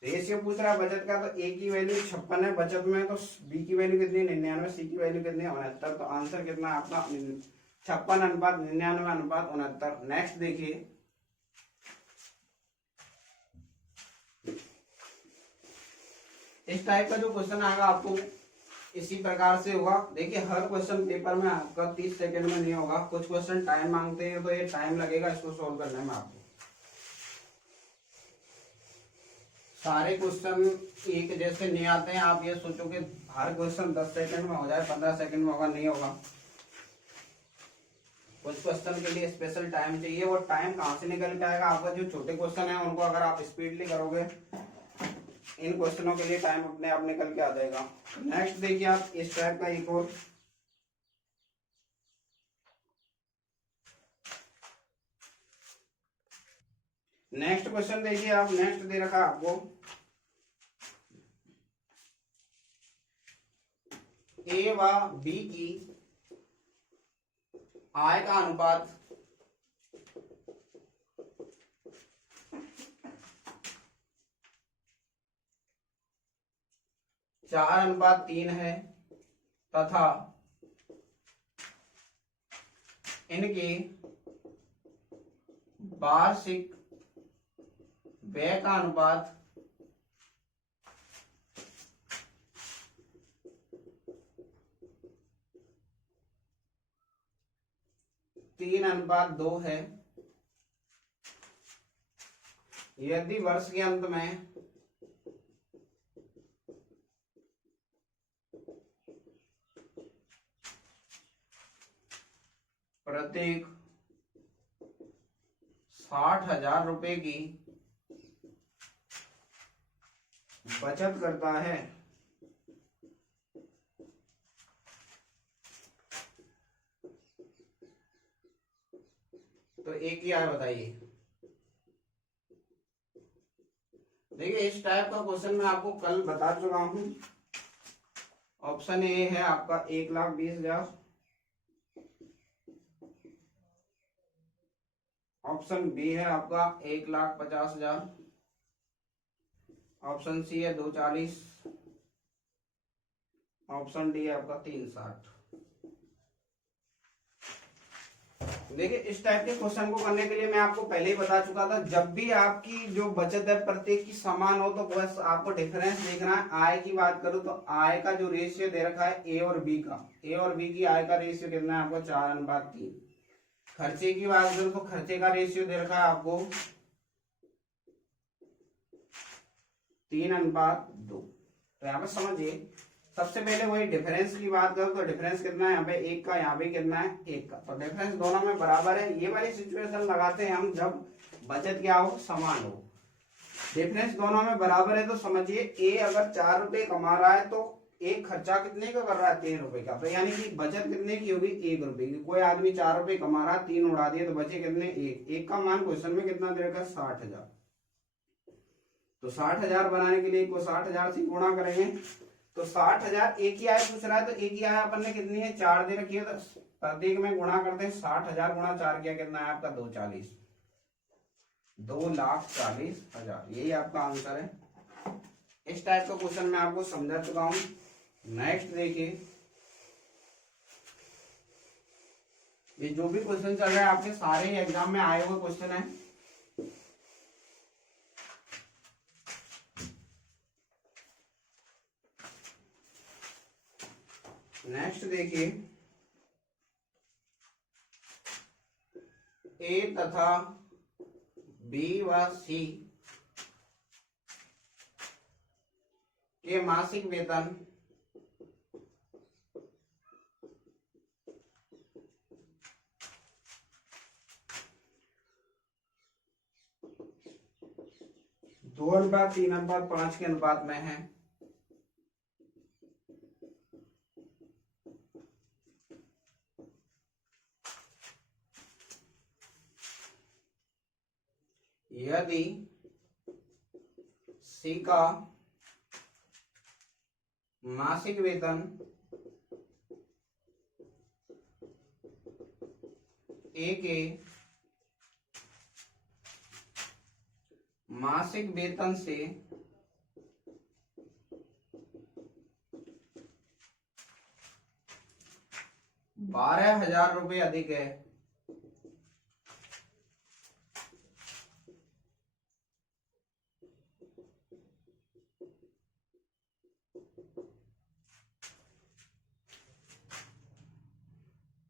रेशियो पूछ रहा है बचत का, तो ए की वैल्यू 56 है बचत में, तो बी की वैल्यू कितनी है 99, सी की वैल्यू कितनी है 69। तो आंसर कितना है आपका 56 अनुपात 99 अनुपात 69। नेक्स्ट देखिए इस टाइप का जो क्वेश्चन आएगा आपको इसी प्रकार से होगा। देखिए हर क्वेश्चन पेपर में आपका 30 सेकंड में नहीं होगा, कुछ क्वेश्चन टाइम मांगते हैं तो ये टाइम लगेगा इसको सोल्व करने में। आपको सारे क्वेश्चन एक जैसे नहीं आते हैं, आप ये सोचो कि हर क्वेश्चन 10 सेकंड में हो जाए, 15 सेकंड में होगा, नहीं होगा। कुछ क्वेश्चन के लिए स्पेशल टाइम चाहिए, और टाइम कहाँ से निकल के आएगा आपका, जो छोटे क्वेश्चन है उनको अगर आप स्पीडली करोगे, इन क्वेश्चनों के लिए टाइम अपने आप निकल के आ जाएगा। नेक्स्ट देखिए आप इस टाइप का एक और, नेक्स्ट क्वेश्चन देखिए आप, नेक्स्ट दे रखा आपको ए व बी की आय का अनुपात 4:3 है तथा इनके वार्षिक व्यय का अनुपात 3:2 है। यदि वर्ष के अंत में प्रत्येक 60,000 रुपए की बचत करता है तो एक ही आय बताइए। देखिए इस टाइप का क्वेश्चन मैं आपको कल बता चुका हूं। ऑप्शन ए है आपका 1,20,000, ऑप्शन बी है आपका 1,50,000, ऑप्शन सी है 240, ऑप्शन डी है आपका 360। देखिए इस टाइप के क्वेश्चन को करने के लिए मैं आपको पहले ही बता चुका था, जब भी आपकी जो बचत है प्रत्येक की समान हो तो बस आपको डिफरेंस देखना है। आय की बात करूं तो आय का जो रेशियो दे रखा है ए और बी का, ए और बी की आय का रेशियो कितना है आपको 4:3। खर्चे की बात करूं तो खर्चे का रेशियो दे रखा है आपको 3:2। तो यहाँ पे समझिए सबसे पहले वही डिफरेंस की बात करो तो डिफरेंस कितना है यहाँ पे 1 का, यहाँ पे कितना है 1 का, तो डिफरेंस दोनों में बराबर है। ये वाली सिचुएशन लगाते हैं हम जब बचत क्या हो, समान हो। डिफरेंस दोनों में बराबर है तो समझिए ए अगर 4 रुपए कमा रहा है तो एक खर्चा कितने का कर रहा है 3 रुपए का, तो यानी कि बचत कितने की होगी 1 रुपए की। कोई आदमी 4 रुपए कमा रहा है, 3 उड़ा दिए तो बचे कितने 1। 1 का मान क्वेश्चन में कितना दे रखा 60,000। तो 60,000 बनाने के लिए 60,000 से गुणा करेंगे तो 60,000 एक ही आय पूछ रहा है तो एक ही आय अपन ने कितनी है 4 दे रखी है, तो प्रत्येक में गुणा करते हैं। 60,000 गुणा 4 किया कितना है आपका 240, 2,40,000। यही आपका आंसर है। इस टाइप का क्वेश्चन मैं आपको समझा चुका हूं। नेक्स्ट देखिए, ये जो भी क्वेश्चन चल रहा है आपके सारे एग्जाम में आए हुए क्वेश्चन है। नेक्स्ट देखिए, ए तथा बी व सी के मासिक वेतन दो अनुपात 3:5 के अनुपात में है। यदि सी का मासिक वेतन ए के मासिक वेतन से 12,000 रुपये अधिक है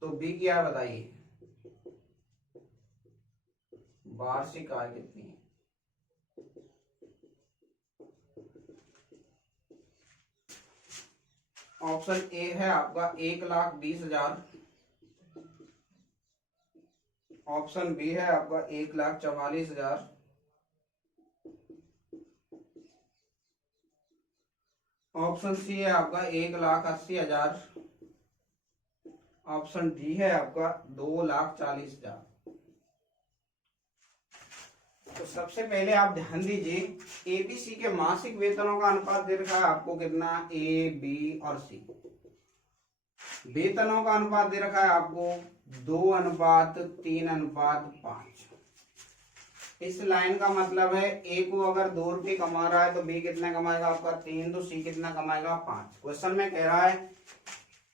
तो बी की आय बताइए, वार्षिक आय कितनी है। ऑप्शन ए है आपका 1,20,000, ऑप्शन बी है आपका 1,44,000, ऑप्शन सी है आपका 1,80,000, ऑप्शन डी है आपका 2,40,000। तो सबसे पहले आप ध्यान दीजिए, एबीसी के मासिक वेतनों का अनुपात दे रखा है आपको कितना, ए बी और सी। वेतनों का अनुपात दे रखा है आपको 2:3:5। इस लाइन का मतलब है ए को अगर 2 रुपये कमा रहा है तो बी कितना कमाएगा आपका 3, तो सी कितना कमाएगा 5। क्वेश्चन में कह रहा है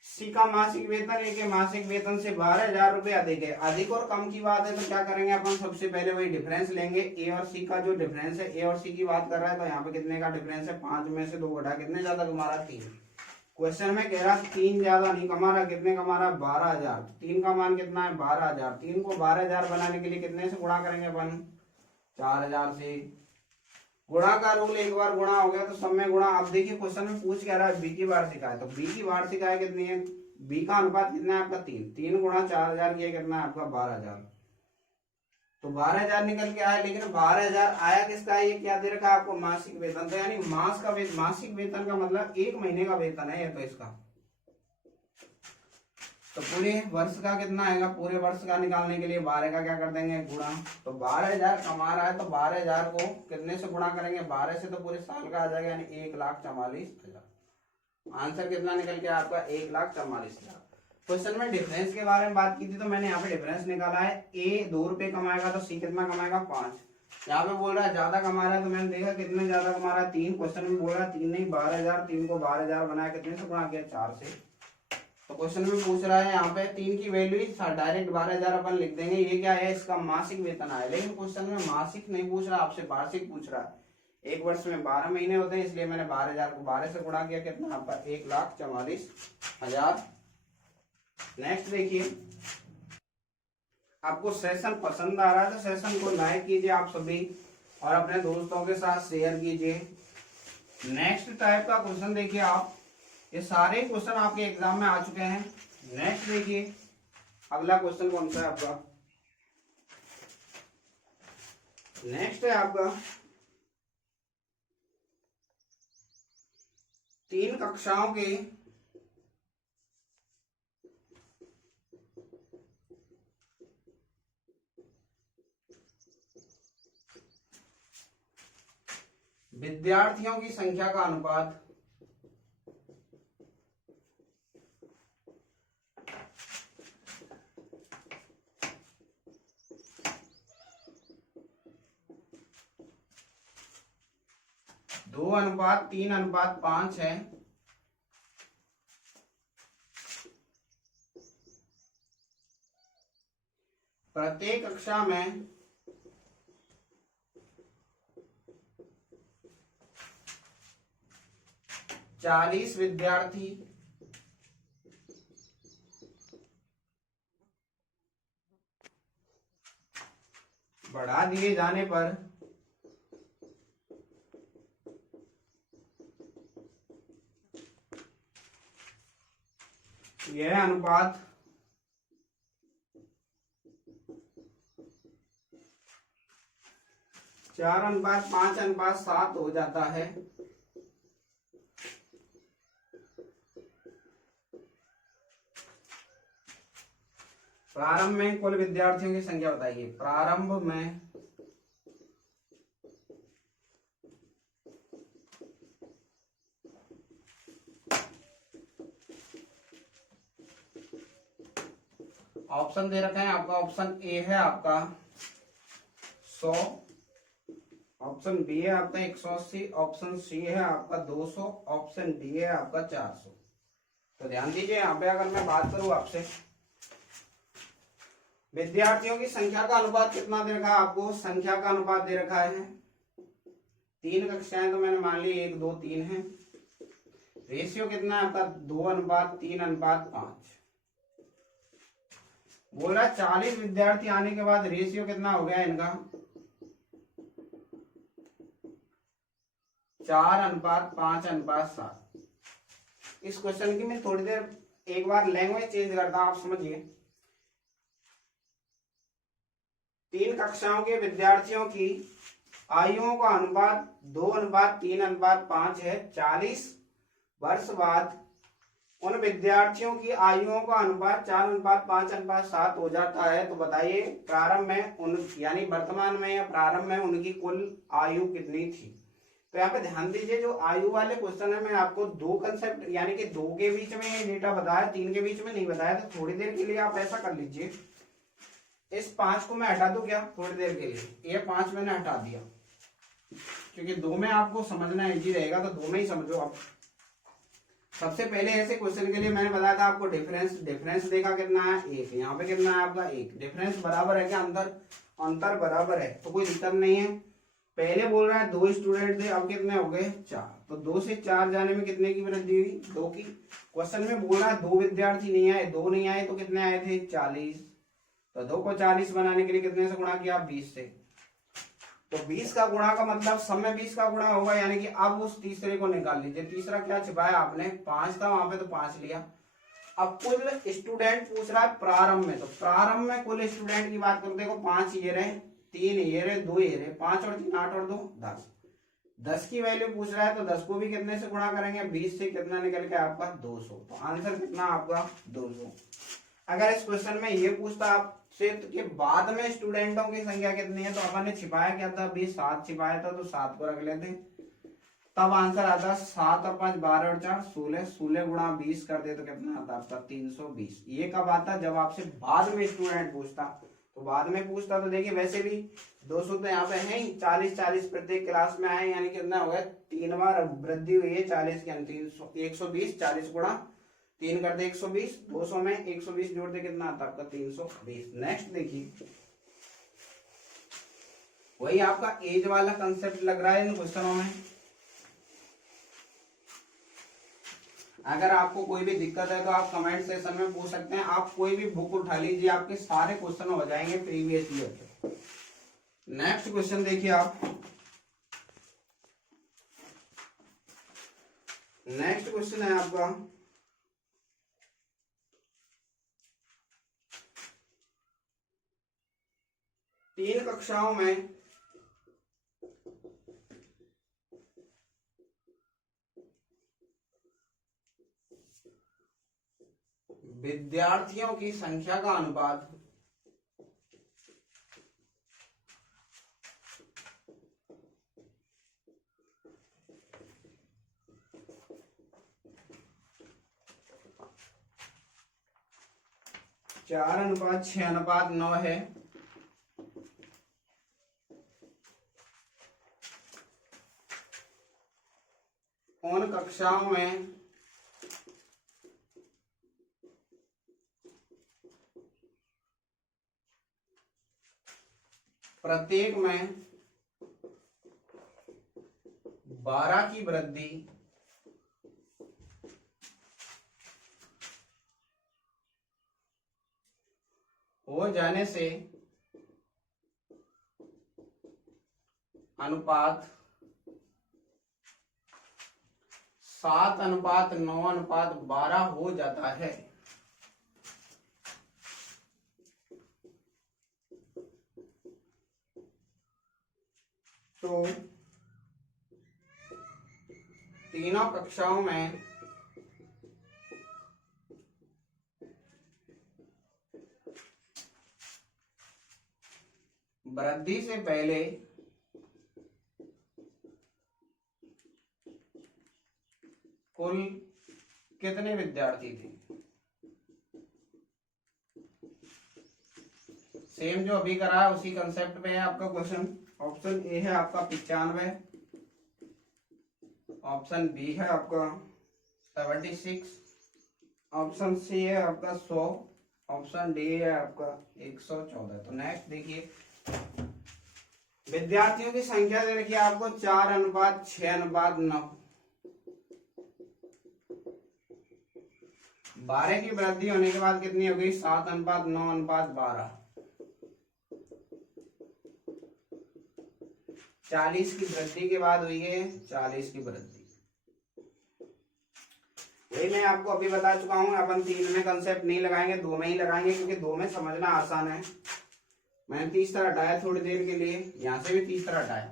सी का मासिक वेतन ए के मासिक वेतन से 12,000 रुपये अधिक है। अधिक और कम की बात है तो क्या करेंगे अपन, सबसे पहले वही डिफरेंस लेंगे। ए और सी का जो डिफरेंस है, ए और सी की बात कर रहा है तो यहाँ पे कितने का डिफरेंस है 5 में से 2 घटा कितने ज्यादा कमा रहा है 3। क्वेश्चन में कह रहा 3 ज्यादा नहीं कमा रहा, कितने कमा रहा? 12,000। 3 का मान कितना है? 12,000। 3 को 12,000 बनाने के लिए कितने से गुणा करेंगे अपन? 4,000 से। गुणा का रूल, एक बार गुणा हो गया तो सब में गुणा। अब देखिए क्वेश्चन में पूछ कह रहा है बी की वार्षिक आय, तो बी की वार्षिक आय कितनी है? बी का अनुपात कितना है आपका? 3। 3 गुणा 4,000 किया कितना है आपका? 12,000। तो 12,000 निकल के आया, लेकिन 12,000 आया किसका है? ये क्या दे रखा है आपको? मासिक वेतन। तो यानी मास का मासिक वेतन का मतलब 1 महीने का वेतन है ये तो इसका। तो पूरे वर्ष का कितना आएगा? पूरे वर्ष का निकालने के लिए 12 का क्या कर देंगे? गुणा। तो 12,000 कमा रहा है तो 12,000 को कितने से गुणा करेंगे? 12 से तो पूरे साल का आ जाएगा, यानी 1,44,000। आंसर कितना निकल के आपका? 1,44,000। क्वेश्चन में डिफरेंस के बारे में बात की थी, तो मैंने यहाँ पे डिफरेंस निकाला है। ए 2 रुपए कमाएगा तो सी कितना कमाएगा? 5। यहाँ पे बोल रहा है ज्यादा कमा रहा है, तो मैंने देखा कितने ज्यादा कमा रहा है? 3। क्वेश्चन में बोल रहा है 3 नहीं 12,000। 3 को 12,000 बनाया, कितने से गुणा किया? 4 से। तो क्वेश्चन में पूछ रहा है यहाँ पे 3 की वैल्यू डायरेक्ट 12,000 अपन लिख देंगे। ये क्या है? इसका मासिक वेतन आया। लेकिन क्वेश्चन में मासिक नहीं पूछ रहा, आपसे वार्षिक पूछ रहा है। एक वर्ष में 12 महीने होते हैं, इसलिए मैंने 12,000 को 12 से गुणा किया, कितना आपका? 1,44,000। नेक्स्ट देखिए, आपको सेशन पसंद आ रहा है तो सेशन को लाइक कीजिए आप सभी और अपने दोस्तों के साथ शेयर कीजिए। नेक्स्ट टाइप का क्वेश्चन देखिए आप, ये सारे क्वेश्चन आपके एग्जाम में आ चुके हैं। नेक्स्ट देखिए, अगला क्वेश्चन कौन सा है आपका? नेक्स्ट है आपका 3 कक्षाओं के विद्यार्थियों की संख्या का अनुपात। दो अनुपात 3:5 है। प्रत्येक कक्षा में 40 विद्यार्थी बढ़ा दिए जाने पर यह अनुपात 4:5:7 हो जाता है। प्रारंभ में कुल विद्यार्थियों की संख्या बताइए। प्रारंभ में ऑप्शन दे रखे हैं आपका। ऑप्शन ए है आपका 100, ऑप्शन बी है आपका 180, ऑप्शन सी है आपका 200, ऑप्शन डी है आपका 400। तो ध्यान दीजिए, यहाँ पे अगर मैं बात करूं आपसे, विद्यार्थियों की संख्या का अनुपात कितना दे रखा है आपको? संख्या का अनुपात दे रखा है 3 कक्षाएं, तो मैंने मान ली 1 2 3 है। रेशियो कितना है आपका? 2:3:5। बोल रहा 40 विद्यार्थी आने के बाद रेशियो कितना हो गया इनका? 4:5:7। इस क्वेश्चन की मैं थोड़ी देर एक बार लैंग्वेज चेंज करता हूं, आप समझिए। 3 कक्षाओं के विद्यार्थियों की आयुओं का अनुपात 2:3:5 है। 40 वर्ष बाद उन विद्यार्थियों की आयुओं का अनुपात 4:5:7 हो जाता है। तो बताइए प्रारंभ में यानी वर्तमान में या प्रारंभ में उनकी कुल आयु कितनी थी? तो यहाँ पे ध्यान दीजिए, जो आयु वाले क्वेश्चन है मैं आपको 2 कंसेप्ट यानी कि 2 के बीच में ये डेटा बताया, 3 के बीच में नहीं बताया। तो थोड़ी देर के लिए आप ऐसा कर लीजिए, इस 5 को मैं हटा दूं क्या थोड़ी देर के लिए? ये 5 मैंने हटा दिया, क्योंकि 2 में आपको समझना इजी रहेगा, तो 2 में ही समझो आप। सबसे पहले ऐसे क्वेश्चन के लिए मैंने बताया था आपको डिफरेंस देखा कितना है? 1। यहाँ पे कितना है आपका? 1। डिफरेंस बराबर है क्या? अंतर बराबर है, तो कोई दिक्कत नहीं है। पहले बोल रहा है 2 स्टूडेंट थे, अब कितने हो गए 4, तो 2 से 4 जाने में कितने की वृद्धि हुई 2 की। क्वेश्चन में बोल रहा है 2 विद्यार्थी नहीं आए, 2 नहीं आए तो कितने आए थे 40, तो 2 को 40 बनाने के लिए कितने से गुणा किया 20 से, तो 20 का गुणा का मतलब सब में 20 का गुणा होगा, यानी कि अब उस तीसरे को निकाल लीजिए। तीसरा क्या छिपाया आपने 5 था वहां पे तो 5 लिया। अब कुल स्टूडेंट पूछ रहा है प्रारंभ में, तो प्रारंभ में कुल स्टूडेंट की बात करो, देखो 5 ये रहे, 3 ये रहे, 2 ये रहे, 5 और 3 8 और 2 10, 10 की वैल्यू पूछ रहा है, तो 10 को भी कितने से गुणा करेंगे 20 से, कितना निकल के आपका 200, तो आंसर कितना आपका 200। अगर इस क्वेश्चन में ये पूछता आपसे कि बाद में स्टूडेंटों की संख्या कितनी है, तो अपन ने छिपाया क्या था अभी 7 छिपाया था, तो 7 को रख लेते, तब आंसर आता 7 और 5 12 और 4 16, 16 गुणा 20 कर दे तो कितना आता आपका 320। ये कब आता जब आपसे बाद में स्टूडेंट पूछता, तो बाद में पूछता तो देखिए वैसे भी 200 तो यहाँ पे है ही, 40 40 प्रत्येक क्लास में आए, यानी कितना हो गया 3 बार वृद्धि हुई है 40 के, 300 120, 40 गुणा 3 कर दे 120, 200 में 120 जोड़ दे कितना आता आपका 320। नेक्स्ट देखिए, वही आपका एज वाला कंसेप्ट लग रहा है इन क्वेश्चनों में। अगर आपको कोई भी दिक्कत है तो आप कमेंट सेक्शन में पूछ सकते हैं, आप कोई भी बुक उठा लीजिए, आपके सारे क्वेश्चन हो जाएंगे प्रीवियस ईयर के। नेक्स्ट क्वेश्चन देखिए आप, नेक्स्ट क्वेश्चन है आपका 3 कक्षाओं में विद्यार्थियों की संख्या का अनुपात चार अनुपात 6 अनुपात 9 है। उन कक्षाओं में प्रत्येक में 12 की वृद्धि हो जाने से अनुपात 7 अनुपात 9 अनुपात 12 हो जाता है। तो तीनों कक्षाओं में वृद्धि से पहले कुल कितने विद्यार्थी थे। सेम जो अभी करा है उसी कंसेप्ट पे है आपका क्वेश्चन। ऑप्शन ए है आपका 95, ऑप्शन बी है आपका 76, ऑप्शन सी है आपका 100, ऑप्शन डी है आपका 114। तो नेक्स्ट देखिए, विद्यार्थियों की संख्या दे रखी है आपको 4 अनुपात 6 अनुपात 9, 12 की वृद्धि होने के बाद कितनी हो गई 7 अनुपात 9 अनुपात 12, 40 की वृद्धि के बाद हुई है 40 की वृद्धि। यही मैं आपको अभी बता चुका हूं, अपन 3 में कंसेप्ट नहीं लगाएंगे, 2 में ही लगाएंगे, क्योंकि 2 में समझना आसान है। मैंने तीसरा हटाया थोड़ी देर के लिए, यहां से भी तीसरा हटाया।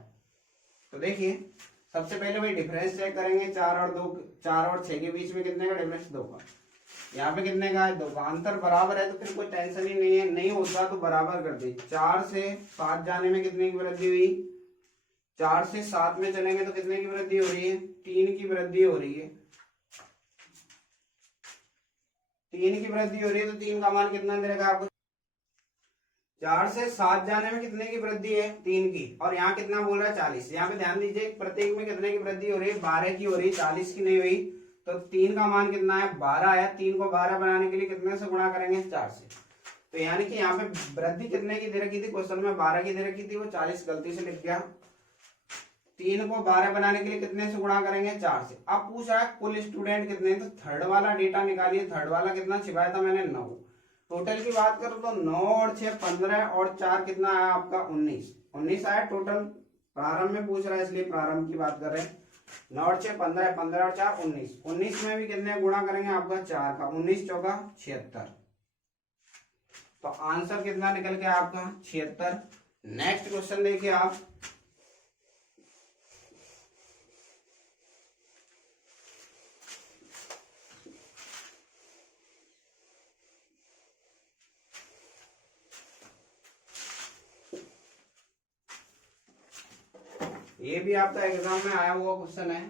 तो देखिए सबसे पहले वही डिफरेंस चेक करेंगे, 4 और 6 के बीच में कितने का डिफरेंस 2 का, यहाँ पे कितने का है 2 का, अंतर बराबर है तो फिर कोई टेंशन ही नहीं है, नहीं होता तो बराबर कर दी। 4 से 7 जाने में कितने की वृद्धि हुई, 4 से 7 में चलेंगे तो कितने की वृद्धि हो रही है 3 की वृद्धि हो रही है, 3 की वृद्धि हो रही है, तो 3 का मान कितना दे रखा आपको, 4 से 7 जाने में कितने की वृद्धि है 3 की, और यहाँ कितना बोल रहा है 40। यहाँ पे ध्यान दीजिए प्रत्येक में कितने की वृद्धि हो रही है 12 की हो रही है, 40 की नहीं हुई, तो 3 का मान कितना है 12 आया। 3 को 12 बनाने के लिए कितने से गुणा करेंगे 4 से, तो यानी कि यहाँ पे वृद्धि कितने की दे रखी थी क्वेश्चन में 12 की दे रखी थी, वो 40 गलती से लिख गया। 3 को 12 बनाने के लिए कितने से गुणा करेंगे? 4 से। अब पूछ रहा है कुल स्टूडेंट कितने हैं, तो थर्ड वाला डेटा निकालिए। थर्ड वाला कितना छिपाया था मैंने? 9। टोटल की बात करूं तो 9 और 6 15 और 4 कितना आया आपका? 19 आया टोटल। प्रारंभ में पूछ रहा है इसलिए प्रारंभ की बात कर रहे हैं। 9 और 6 15, 15 और 4 19 में भी कितने गुणा करेंगे आपका? 4 का। 19 चौका 76। तो आंसर कितना निकल गया आपका? 76। नेक्स्ट क्वेश्चन देखिए आप। ये भी आपका एग्जाम में आया हुआ क्वेश्चन है।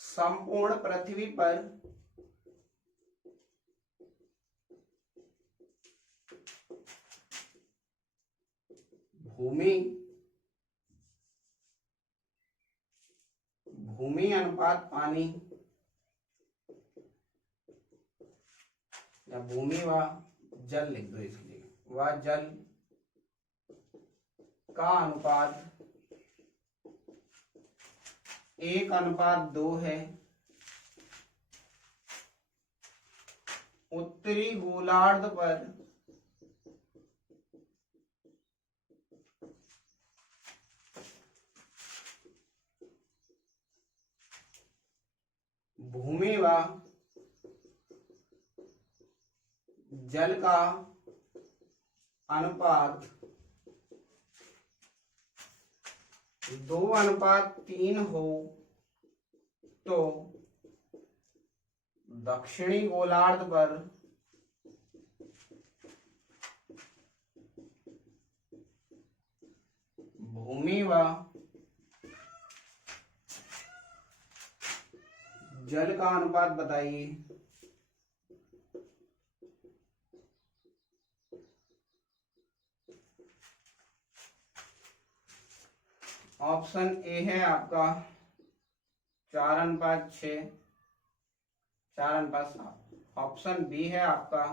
संपूर्ण पृथ्वी पर भूमि अनुपात पानी, या भूमि व जल लिख दो, इसलिए व जल का अनुपात 1:2 है। उत्तरी गोलार्ध पर भूमि व जल का अनुपात 2:3 हो तो दक्षिणी गोलार्ध पर भूमि व जल का अनुपात बताइए। ऑप्शन ए है आपका 4:6, 4:7। ऑप्शन बी है आपका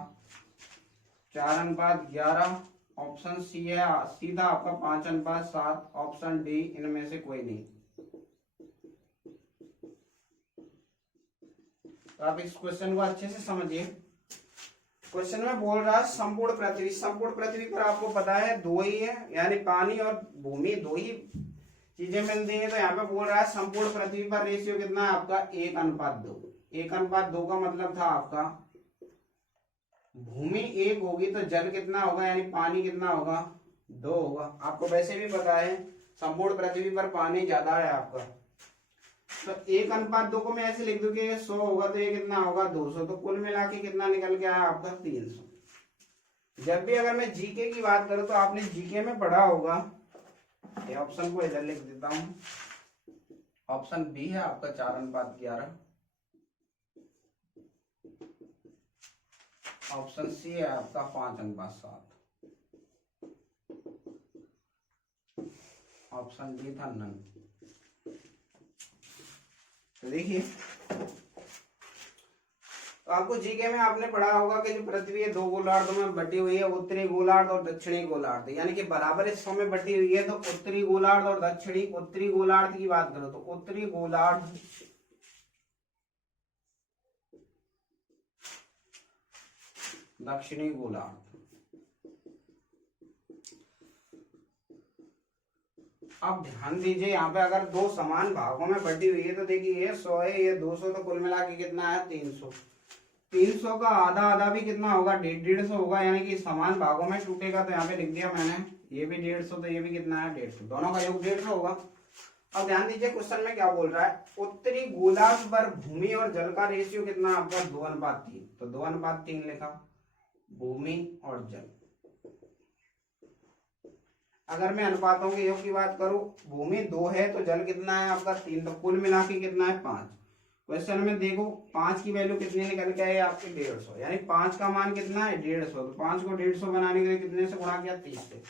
4:11। ऑप्शन सी है सीधा आपका 5:7। ऑप्शन डी इनमें से कोई नहीं। तो आप इस क्वेश्चन को अच्छे से समझिए। क्वेश्चन में बोल रहा है संपूर्ण पृथ्वी पर आपको पता है दो ही है, यानी पानी और भूमि, दो ही चीजें मिलती हैं। तो यहाँ पे बोल रहा है संपूर्ण पृथ्वी पर रेशियो कितना है आपका? 1:2। 1:2 का मतलब था आपका भूमि 1 होगी तो जल कितना होगा, यानी पानी कितना होगा? 2 होगा। आपको वैसे भी पता है संपूर्ण पृथ्वी पर पानी ज्यादा है आपका। तो 1:2 को मैं ऐसे लिख दूं कि 100 होगा तो ये कितना होगा? 200। तो कुल मिला के कितना निकल के आया आपका? 300। जब भी अगर मैं जीके की बात करूं तो आपने जीके में पढ़ा होगा, ये ऑप्शन को इधर लिख देता हूं। ऑप्शन बी है आपका 4:11। ऑप्शन सी है आपका 5:7। ऑप्शन डी था नन। तो देखिए, तो आपको जीके में आपने पढ़ा होगा कि जो पृथ्वी है 2 गोलार्धों में बटी हुई है, उत्तरी गोलार्ध और दक्षिणी गोलार्ध, यानी कि बराबर हिस्सों में बटी हुई है। तो उत्तरी गोलार्ध और उत्तरी गोलार्ध की बात करो तो उत्तरी गोलार्ध दक्षिणी गोलार्ध। अब ध्यान दीजिए, यहाँ पे अगर 2 समान भागों में बटी हुई है तो देखिए ये 100 है, ये 200, तो कुल मिला के कितना है? 300। 300 का आधा आधा भी कितना होगा? 150 होगा, यानी कि समान भागों में टूटेगा। तो यहाँ पे लिख दिया मैंने, ये भी 150 तो ये भी कितना है? 150। दोनों का योग 150 होगा। अब ध्यान दीजिए क्वेश्चन में क्या बोल रहा है, उत्तरी गोलार्ध पर भूमि और जल का रेशियो कितना आपका? 2:3। तो 2:3 लिखा, भूमि और जल। अगर मैं अनुपातों के योग की बात करूं, भूमि 2 है तो जल कितना है आपका? 3। तो कुल मिला के कितना है? 5। क्वेश्चन में देखो 5 की वैल्यू कितनी निकल के आई आपकी? 150, यानी 5 का मान कितना है? 150। तो 5 को 150 बनाने के लिए कितने से गुणा किया? 30 से।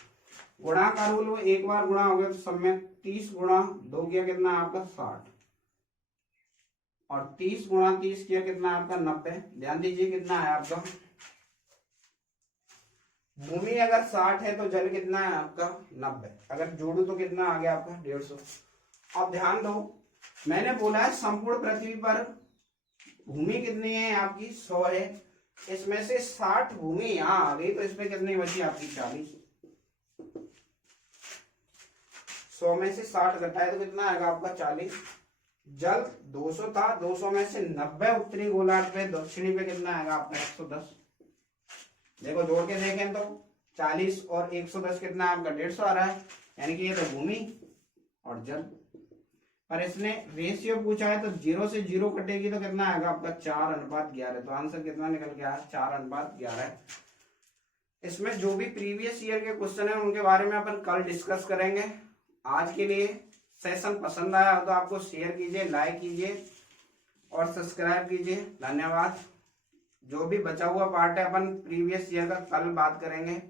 गुणा का रूल वो एक बार गुणा हो गया तो सब में 30 गुणा 2 किया कितना है आपका? 60। और 30 गुणा 30 किया कितना है आपका? 90। ध्यान दीजिए कितना है आपका? भूमि अगर 60 है तो जल कितना है आपका? 90। अगर जोड़ू तो कितना आ गया आपका? 150। अब ध्यान दो, मैंने बोला है संपूर्ण पृथ्वी पर भूमि कितनी है आपकी 100 है, इसमें से 60 भूमि यहाँ आ गई, तो इसमें कितनी बची आपकी 40। 100 में से 60 घटाए तो कितना आएगा आपका 40। जल 200 था, 200 में से 90 उत्तरी गोलार्ध पे, दक्षिणी पे कितना आएगा आपका 110। देखो जोड़ के देखें तो 40 और 110 कितना आपका 150 आ रहा है, यानी कि ये तो भूमि और जल। पर इसने रेशियो पूछा है तो 0 से 0 कटेगी तो कितना आएगा आपका 4:11। तो आंसर कितना निकल के आया 4:11। इसमें जो भी प्रीवियस ईयर के क्वेश्चन है उनके बारे में अपन कल डिस्कस करेंगे। आज के लिए सेशन पसंद आया हो तो आपको शेयर कीजिए, लाइक कीजिए और सब्सक्राइब कीजिए। धन्यवाद। जो भी बचा हुआ पार्ट है अपन प्रीवियस ईयर का कल बात करेंगे।